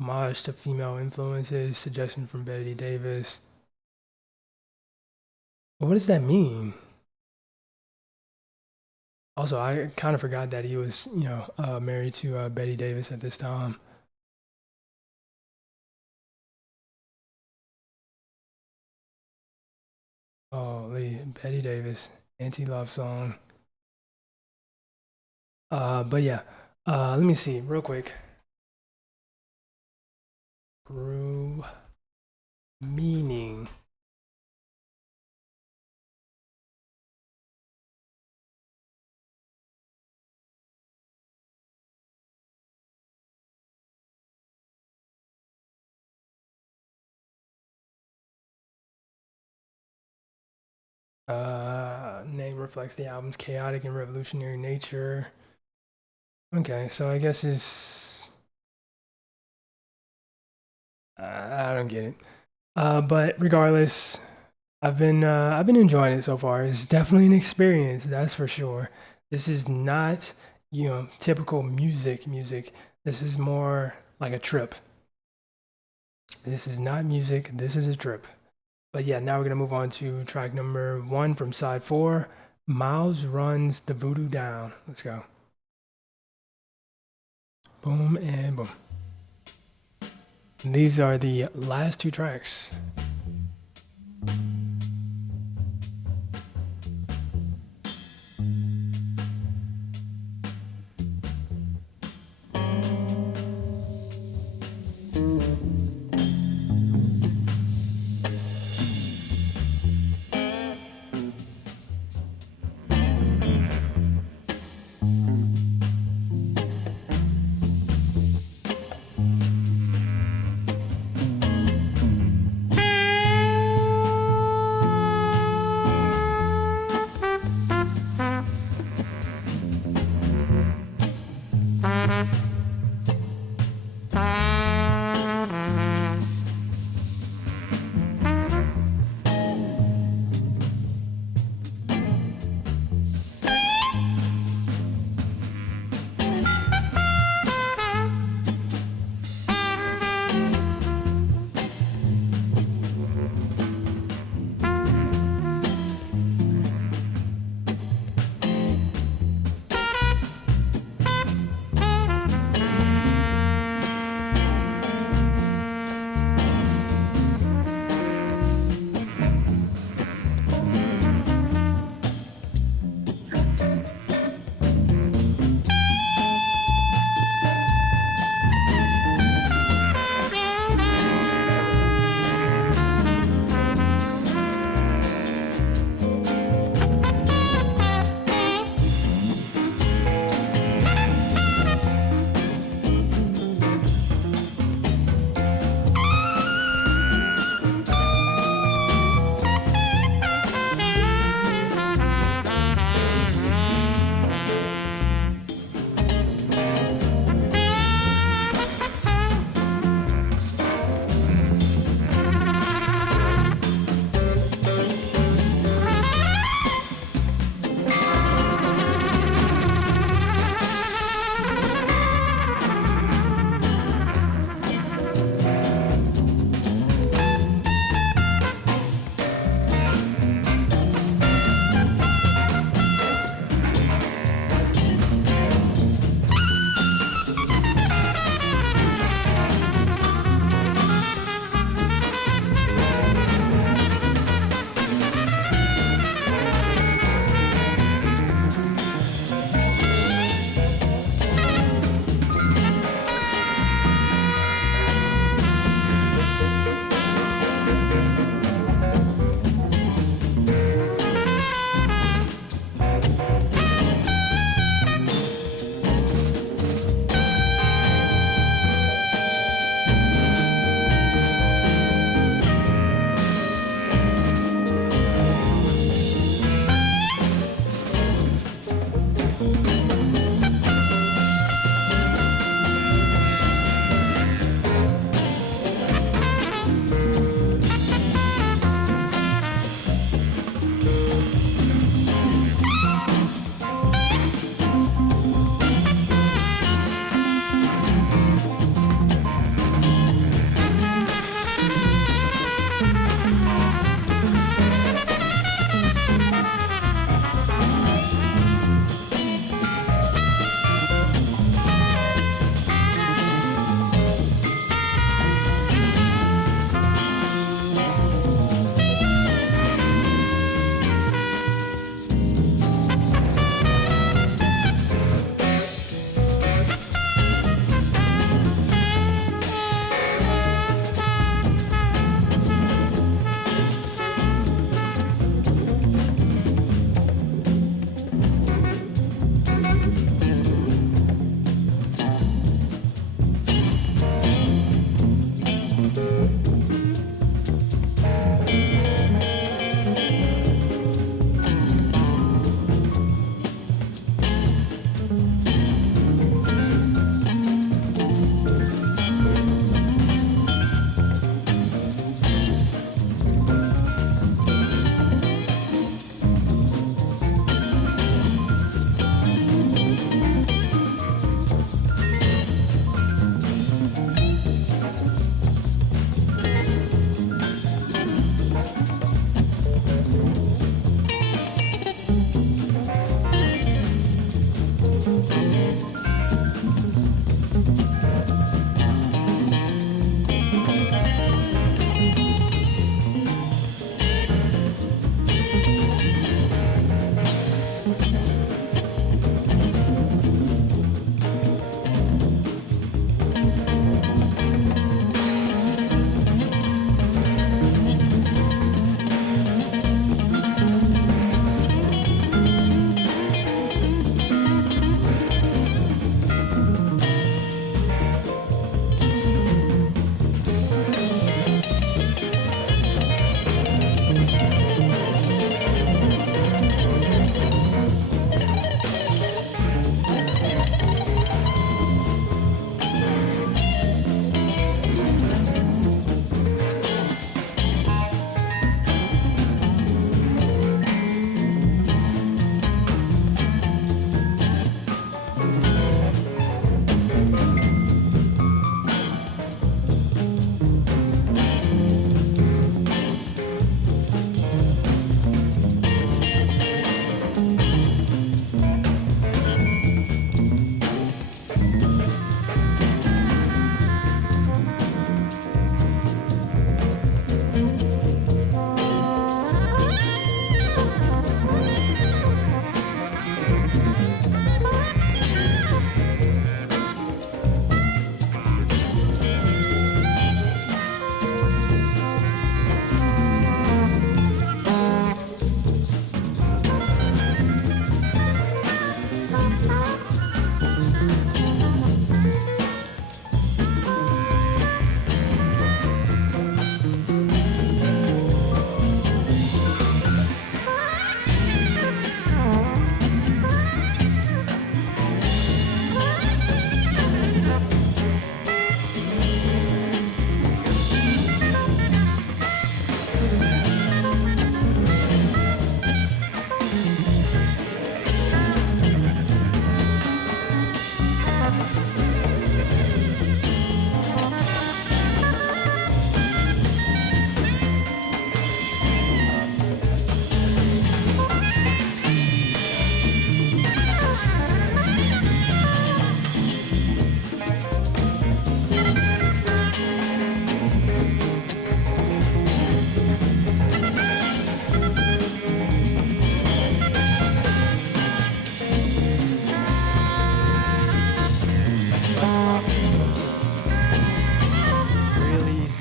Homage to female influences, suggestion from Betty Davis. What does that mean? Also, I kind of forgot that he was, married to Betty Davis at this time. Oh, Betty Davis, anti-love song. But yeah, let me see real quick. Brew meaning. Name reflects the album's chaotic and revolutionary nature. Okay, so I guess it's. I don't get it. But regardless, I've been enjoying it so far. It's definitely an experience, that's for sure. This is not typical music. This is more like a trip. This is not music. This is a trip. But yeah, now we're gonna move on to track number one from side four. Miles runs the voodoo down. Let's go. Boom and boom. And these are the last two tracks.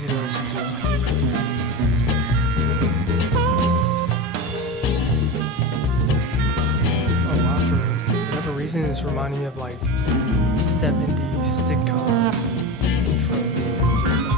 easy to listen to. Oh wow, for whatever reason, it's reminding me of like 70s sitcom intro videos or something.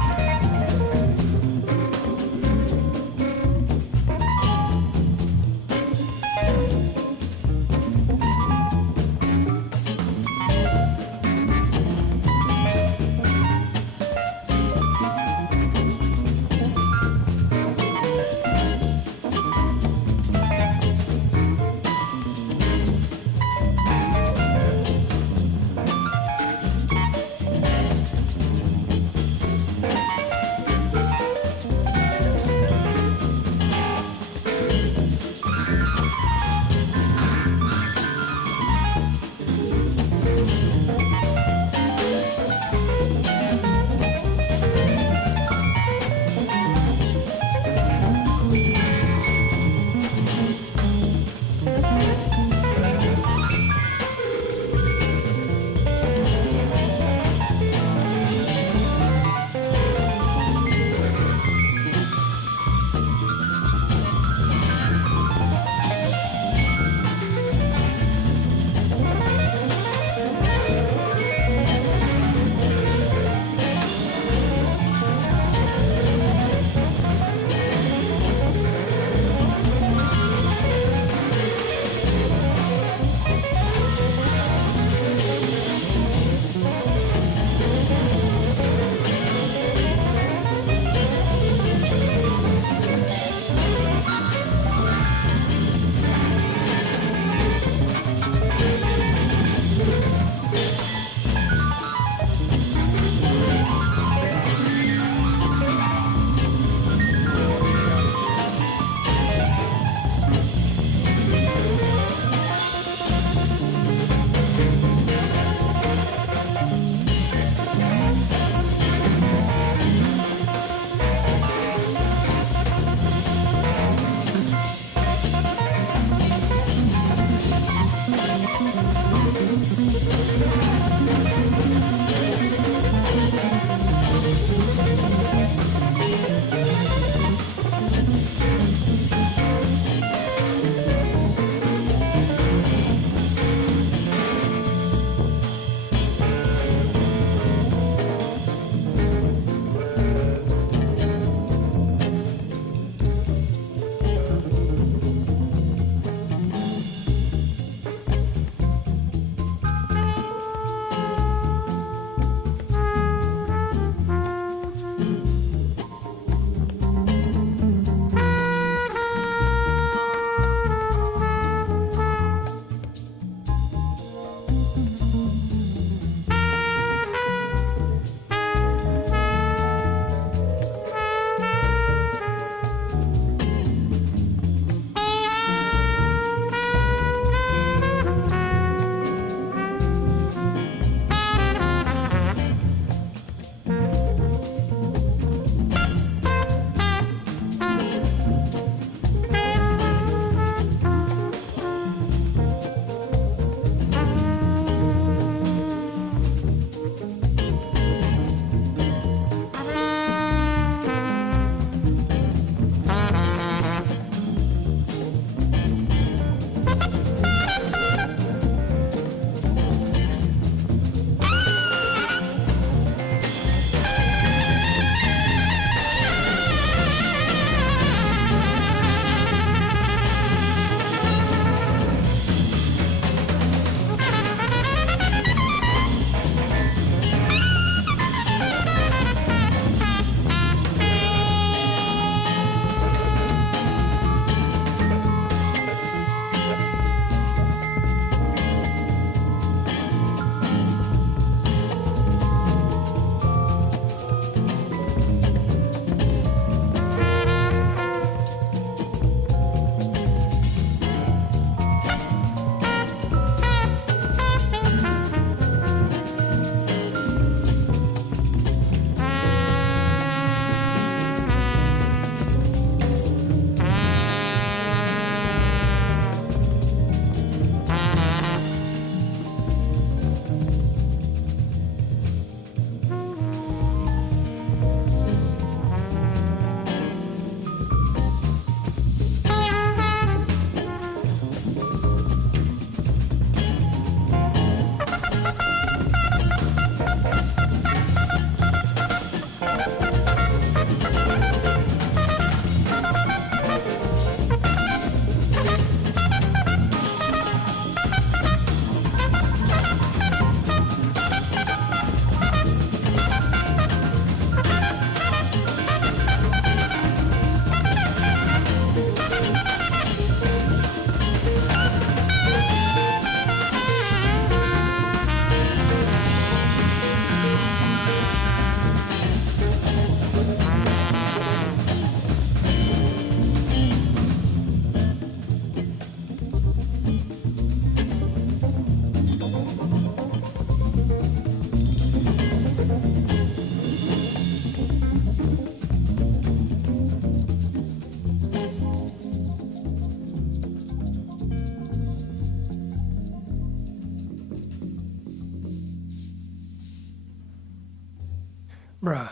bruh,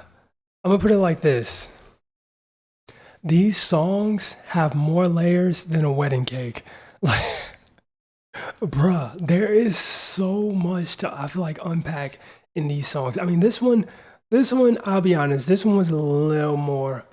I'm gonna put it like this. These songs have more layers than a wedding cake. Like, bruh, there is so much to I feel like unpack in these songs. I mean, this one, I'll be honest, this one was a little more,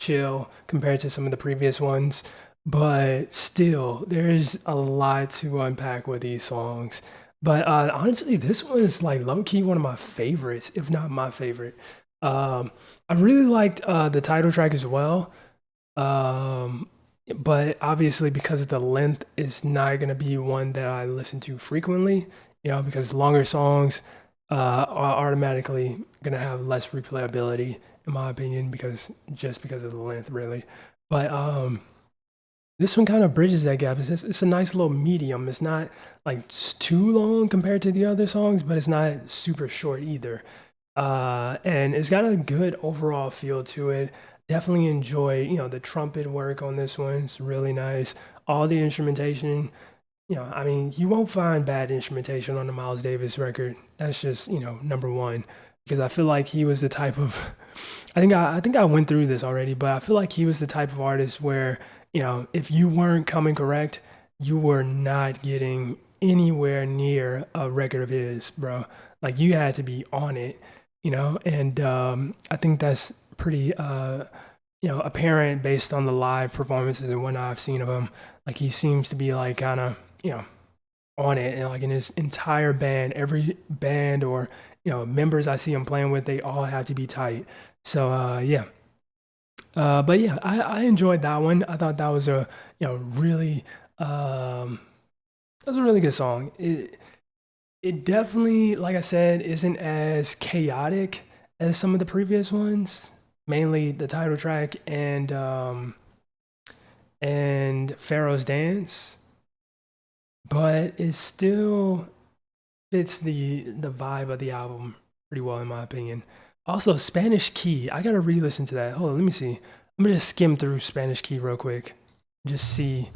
chill compared to some of the previous ones. But still, there's a lot to unpack with these songs. But honestly, this one is like low key one of my favorites, if not my favorite. Um, I really liked the title track as well. Um, but obviously, because of the length, it's not gonna be one that I listen to frequently. Because longer songs are automatically gonna have less replayability, in my opinion, because of the length, really. But this one kind of bridges that gap. It's a nice little medium. It's not like too long compared to the other songs, but it's not super short either. And it's got a good overall feel to it. Definitely enjoy, the trumpet work on this one. It's really nice. All the instrumentation, I mean, you won't find bad instrumentation on the Miles Davis record. That's just, number one. Because I feel like he was the type of, I think I went through this already, but I feel like he was the type of artist where, if you weren't coming correct, you were not getting anywhere near a record of his, bro. Like you had to be on it, and I think that's pretty apparent based on the live performances and whatnot I've seen of him. Like he seems to be like kind of, on it, and like in his entire band, every band or members I see him playing with, they all have to be tight. So yeah. But yeah, I enjoyed that one. I thought that was a really that was a really good song. It definitely, like I said, isn't as chaotic as some of the previous ones, mainly the title track and Pharaoh's Dance, but it still fits the vibe of the album pretty well in my opinion. Also, Spanish Key, I gotta re-listen to that. Hold on, let me see. I'm gonna just skim through Spanish Key real quick, just see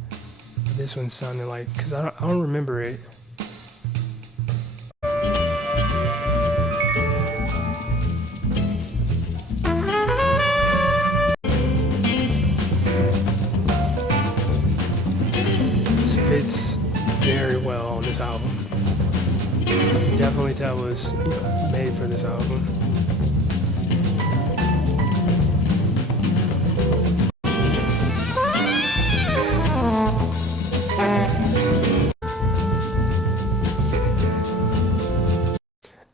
what this one sounded like, cause I don't remember it. This fits very well on this album. You can definitely tell it was made for this album.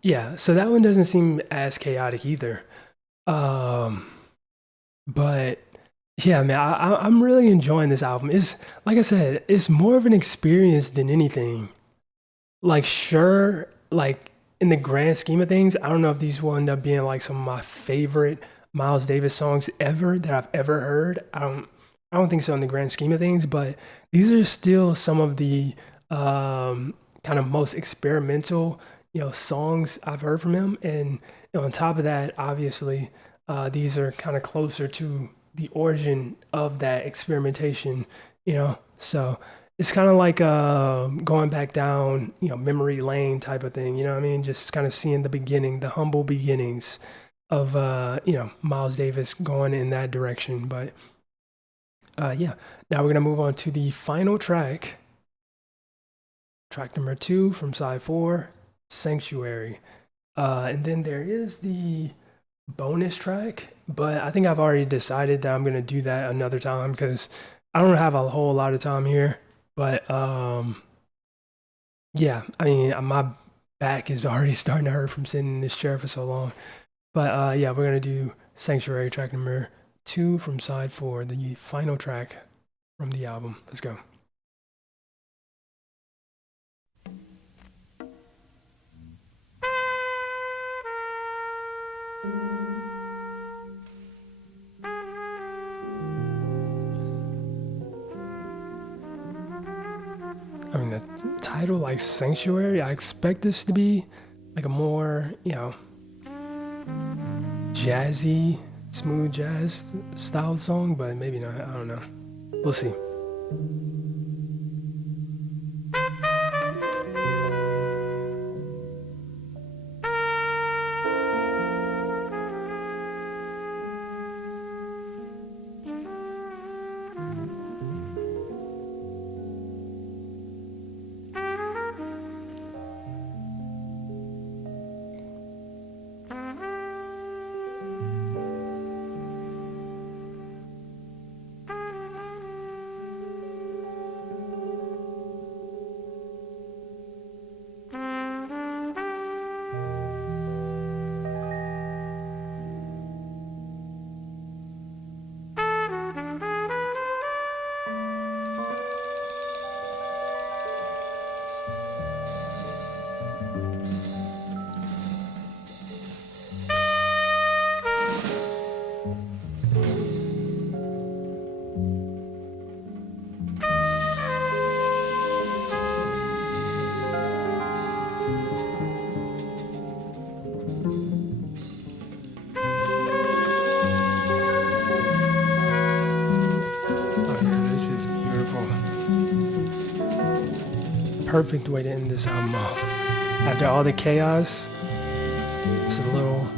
Yeah, so that one doesn't seem as chaotic either. Um, but yeah, man, I'm really enjoying this album. It's like I said, it's more of an experience than anything. Like, sure, like in the grand scheme of things, I don't know if these will end up being like some of my favorite Miles Davis songs ever that I've ever heard. I don't think so in the grand scheme of things, but these are still some of the kind of most experimental, songs I've heard from him. And on top of that, obviously, these are kind of closer to the origin of that experimentation, So it's kind of like going back down, memory lane type of thing. You know what I mean? Just kind of seeing the beginning, the humble beginnings of Miles Davis going in that direction. But yeah, now we're gonna move on to the final track, track number 2 from side 4, Sanctuary. And then there is the bonus track, but I think I've already decided that I'm gonna do that another time because I don't have a whole lot of time here. But yeah, I mean my back is already starting to hurt from sitting in this chair for so long. But yeah, we're gonna do Sanctuary track number 2 from side 4, the final track from the album. Let's go. I mean, the title, like Sanctuary, I expect this to be like a more, jazzy, smooth jazz style song, but maybe not. I don't know. We'll see. perfect way to end this album off. After all the chaos, it's a little,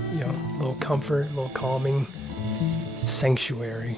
little comfort, a little calming sanctuary.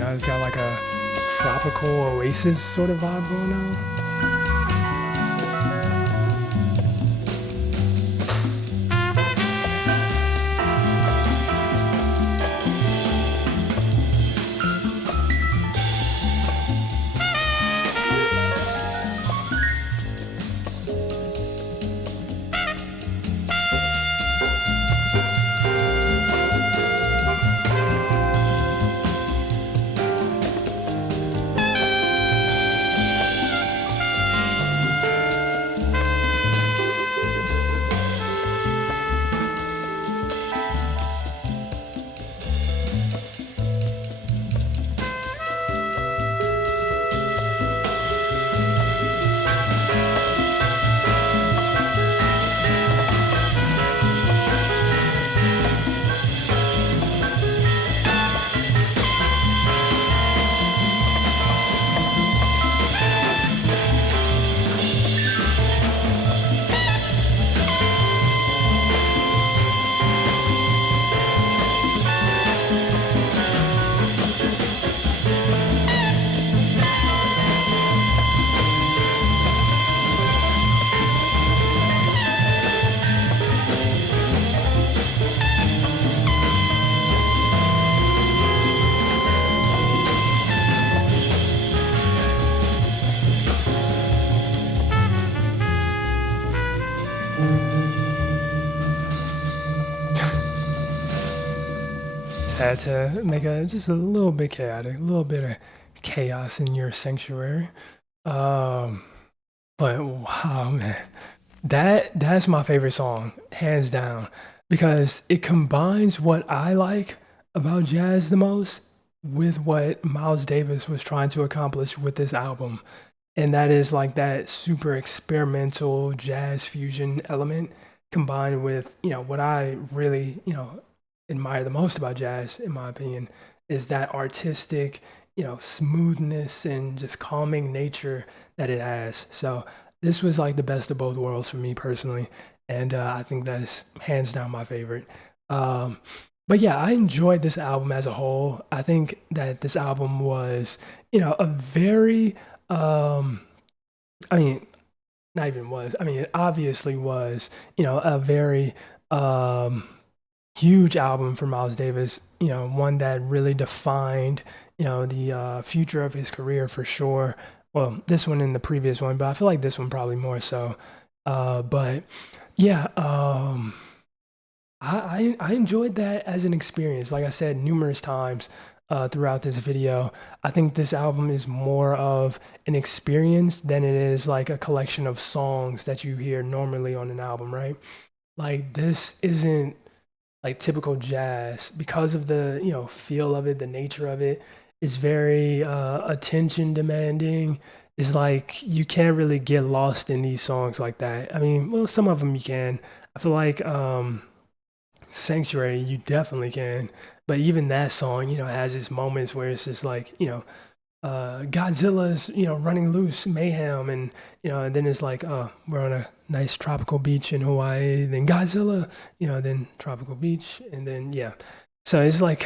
Now it's got like a tropical oasis sort of vibe going on. Just had to make a just a little bit chaotic, a little bit of chaos in your sanctuary. Um, but wow, man, that's my favorite song, hands down, because it combines what I like about jazz the most with what Miles Davis was trying to accomplish with this album. And that is like that super experimental jazz fusion element combined with, what I really, admire the most about jazz, in my opinion, is that artistic, smoothness and just calming nature that it has. So this was like the best of both worlds for me personally, and I think that's hands down my favorite. Um, but yeah, I enjoyed this album as a whole. I think that this album was, a very, um, I mean, not even was. I mean, it obviously was, a very um, huge album for Miles Davis. One that really defined, the future of his career for sure. Well, this one and the previous one, but I feel like this one probably more so. But yeah, I enjoyed that as an experience. Like I said numerous times throughout this video, I think this album is more of an experience than it is like a collection of songs that you hear normally on an album, right? Like this isn't like typical jazz because of the feel of it, the nature of it is very attention demanding. It's like you can't really get lost in these songs like that. I mean, well, some of them you can. I feel like Sanctuary, you definitely can. But even that song, has its moments where it's just like, Godzilla's, running loose, mayhem, and then it's like, we're on a nice tropical beach in Hawaii, then Godzilla, then tropical beach, and then yeah. So it's like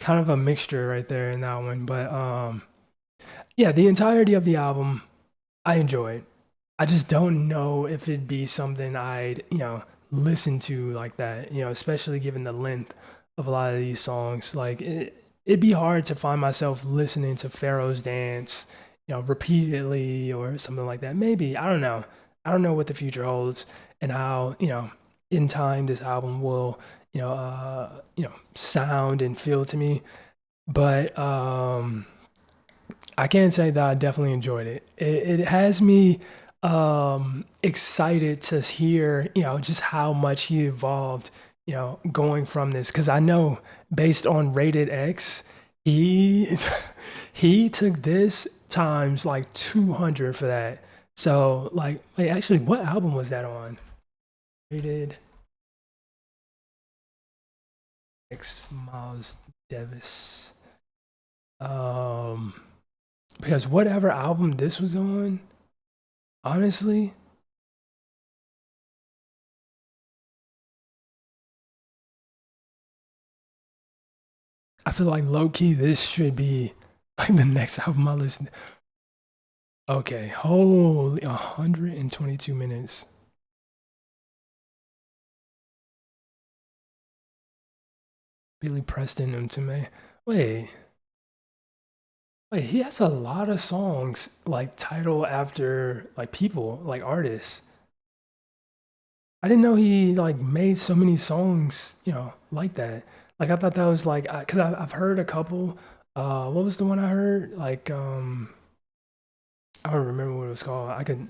kind of a mixture right there in that one. But yeah, the entirety of the album I enjoyed. I just don't know if it'd be something I'd, listen to like that, especially given the length of a lot of these songs. Like it'd be hard to find myself listening to Pharaoh's Dance, repeatedly or something like that. Maybe, I don't know. I don't know what the future holds and how, in time this album will, sound and feel to me. But I can say that I definitely enjoyed it. It has me excited to hear, just how much he evolved, going from this. Because I know based on Rated X, he he took this times like 200 for that. So like, wait, actually, what album was that on? Rated X Miles Davis. Um, because whatever album this was on, honestly, I feel like low key this should be like the next album I listen. Okay, holy 122 minutes. Billy Preston and to me. Wait, wait, he has a lot of songs like title after like people, like artists. I didn't know he like made so many songs, like that. Like I thought that was like because I've heard a couple. What was the one I heard? Like I don't remember what it was called. I could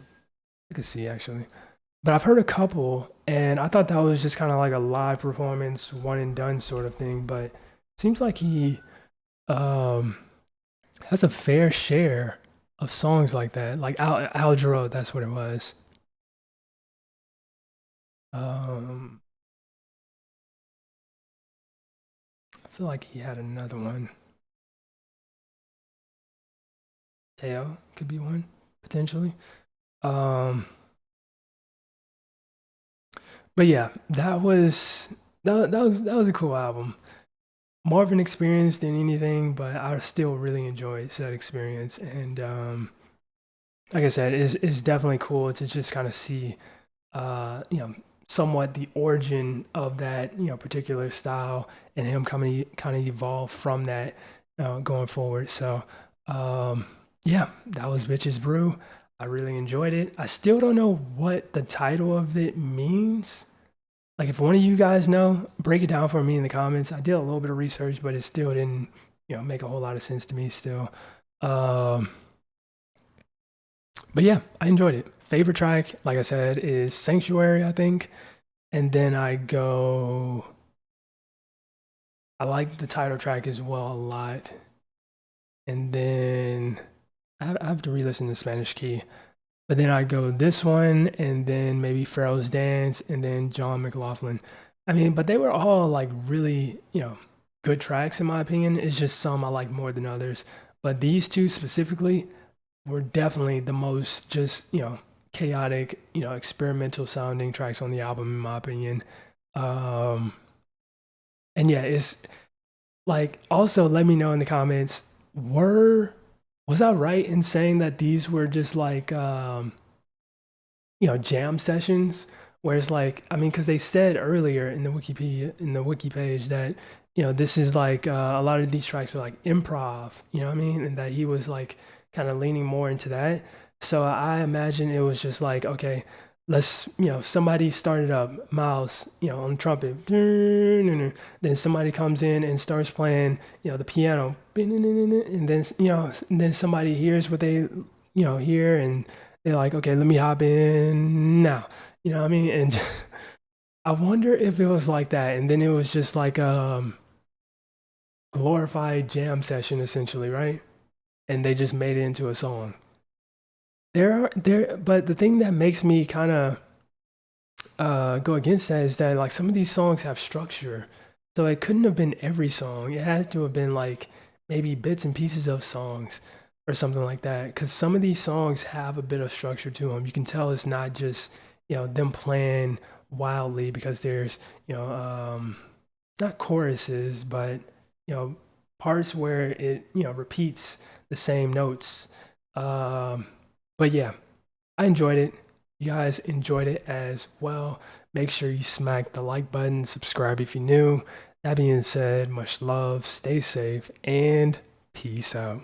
see actually, but I've heard a couple, and I thought that was just kind of like a live performance, one and done sort of thing. But seems like he um has a fair share of songs like that. Like Aldro, that's what it was. Um, I feel like he had another one. Teo could be one potentially. Um, but yeah, that was a cool album. More of an experience than anything, but I still really enjoyed that experience. And like I said, it's definitely cool to just kind of see, somewhat the origin of that, particular style and him coming kind of evolve from that, going forward. So, um, yeah, that was Bitches Brew. I really enjoyed it. I still don't know what the title of it means. Like, if one of you guys know, break it down for me in the comments. I did a little bit of research, but it still didn't, make a whole lot of sense to me still. Um, but yeah, I enjoyed it. Favorite track, like I said, is Sanctuary, I think. And then I like the title track as well a lot. And then I have to re-listen to Spanish Key. But then I go this one, and then maybe Pharaoh's Dance, and then John McLaughlin. I mean, but they were all like really, good tracks in my opinion. It's just some I like more than others. But these two specifically were definitely the most just, chaotic, experimental sounding tracks on the album in my opinion. Um, and yeah, it's like also let me know in the comments, were was I right in saying that these were just like jam sessions where it's like I mean because they said earlier in the Wikipedia in the wiki page that this is like a lot of these tracks were like improv, what I mean, and that he was like kind of leaning more into that. So I imagine it was just like, okay, let's somebody started up Miles, on the trumpet, then somebody comes in and starts playing the piano, and then somebody hears what they hear, and they're like, okay, let me hop in now. You know what I mean? And I wonder if it was like that. And then it was just like glorified jam session essentially, right? And they just made it into a song. But the thing that makes me kind of go against that is that like some of these songs have structure. So it couldn't have been every song. It has to have been like maybe bits and pieces of songs or something like that. Because some of these songs have a bit of structure to them. You can tell it's not just them playing wildly because there's not choruses, but parts where it repeats the same notes. Um, but yeah, I enjoyed it. You guys enjoyed it as well. Make sure you smack the like button, subscribe if you're new. That being said, much love, stay safe, and peace out.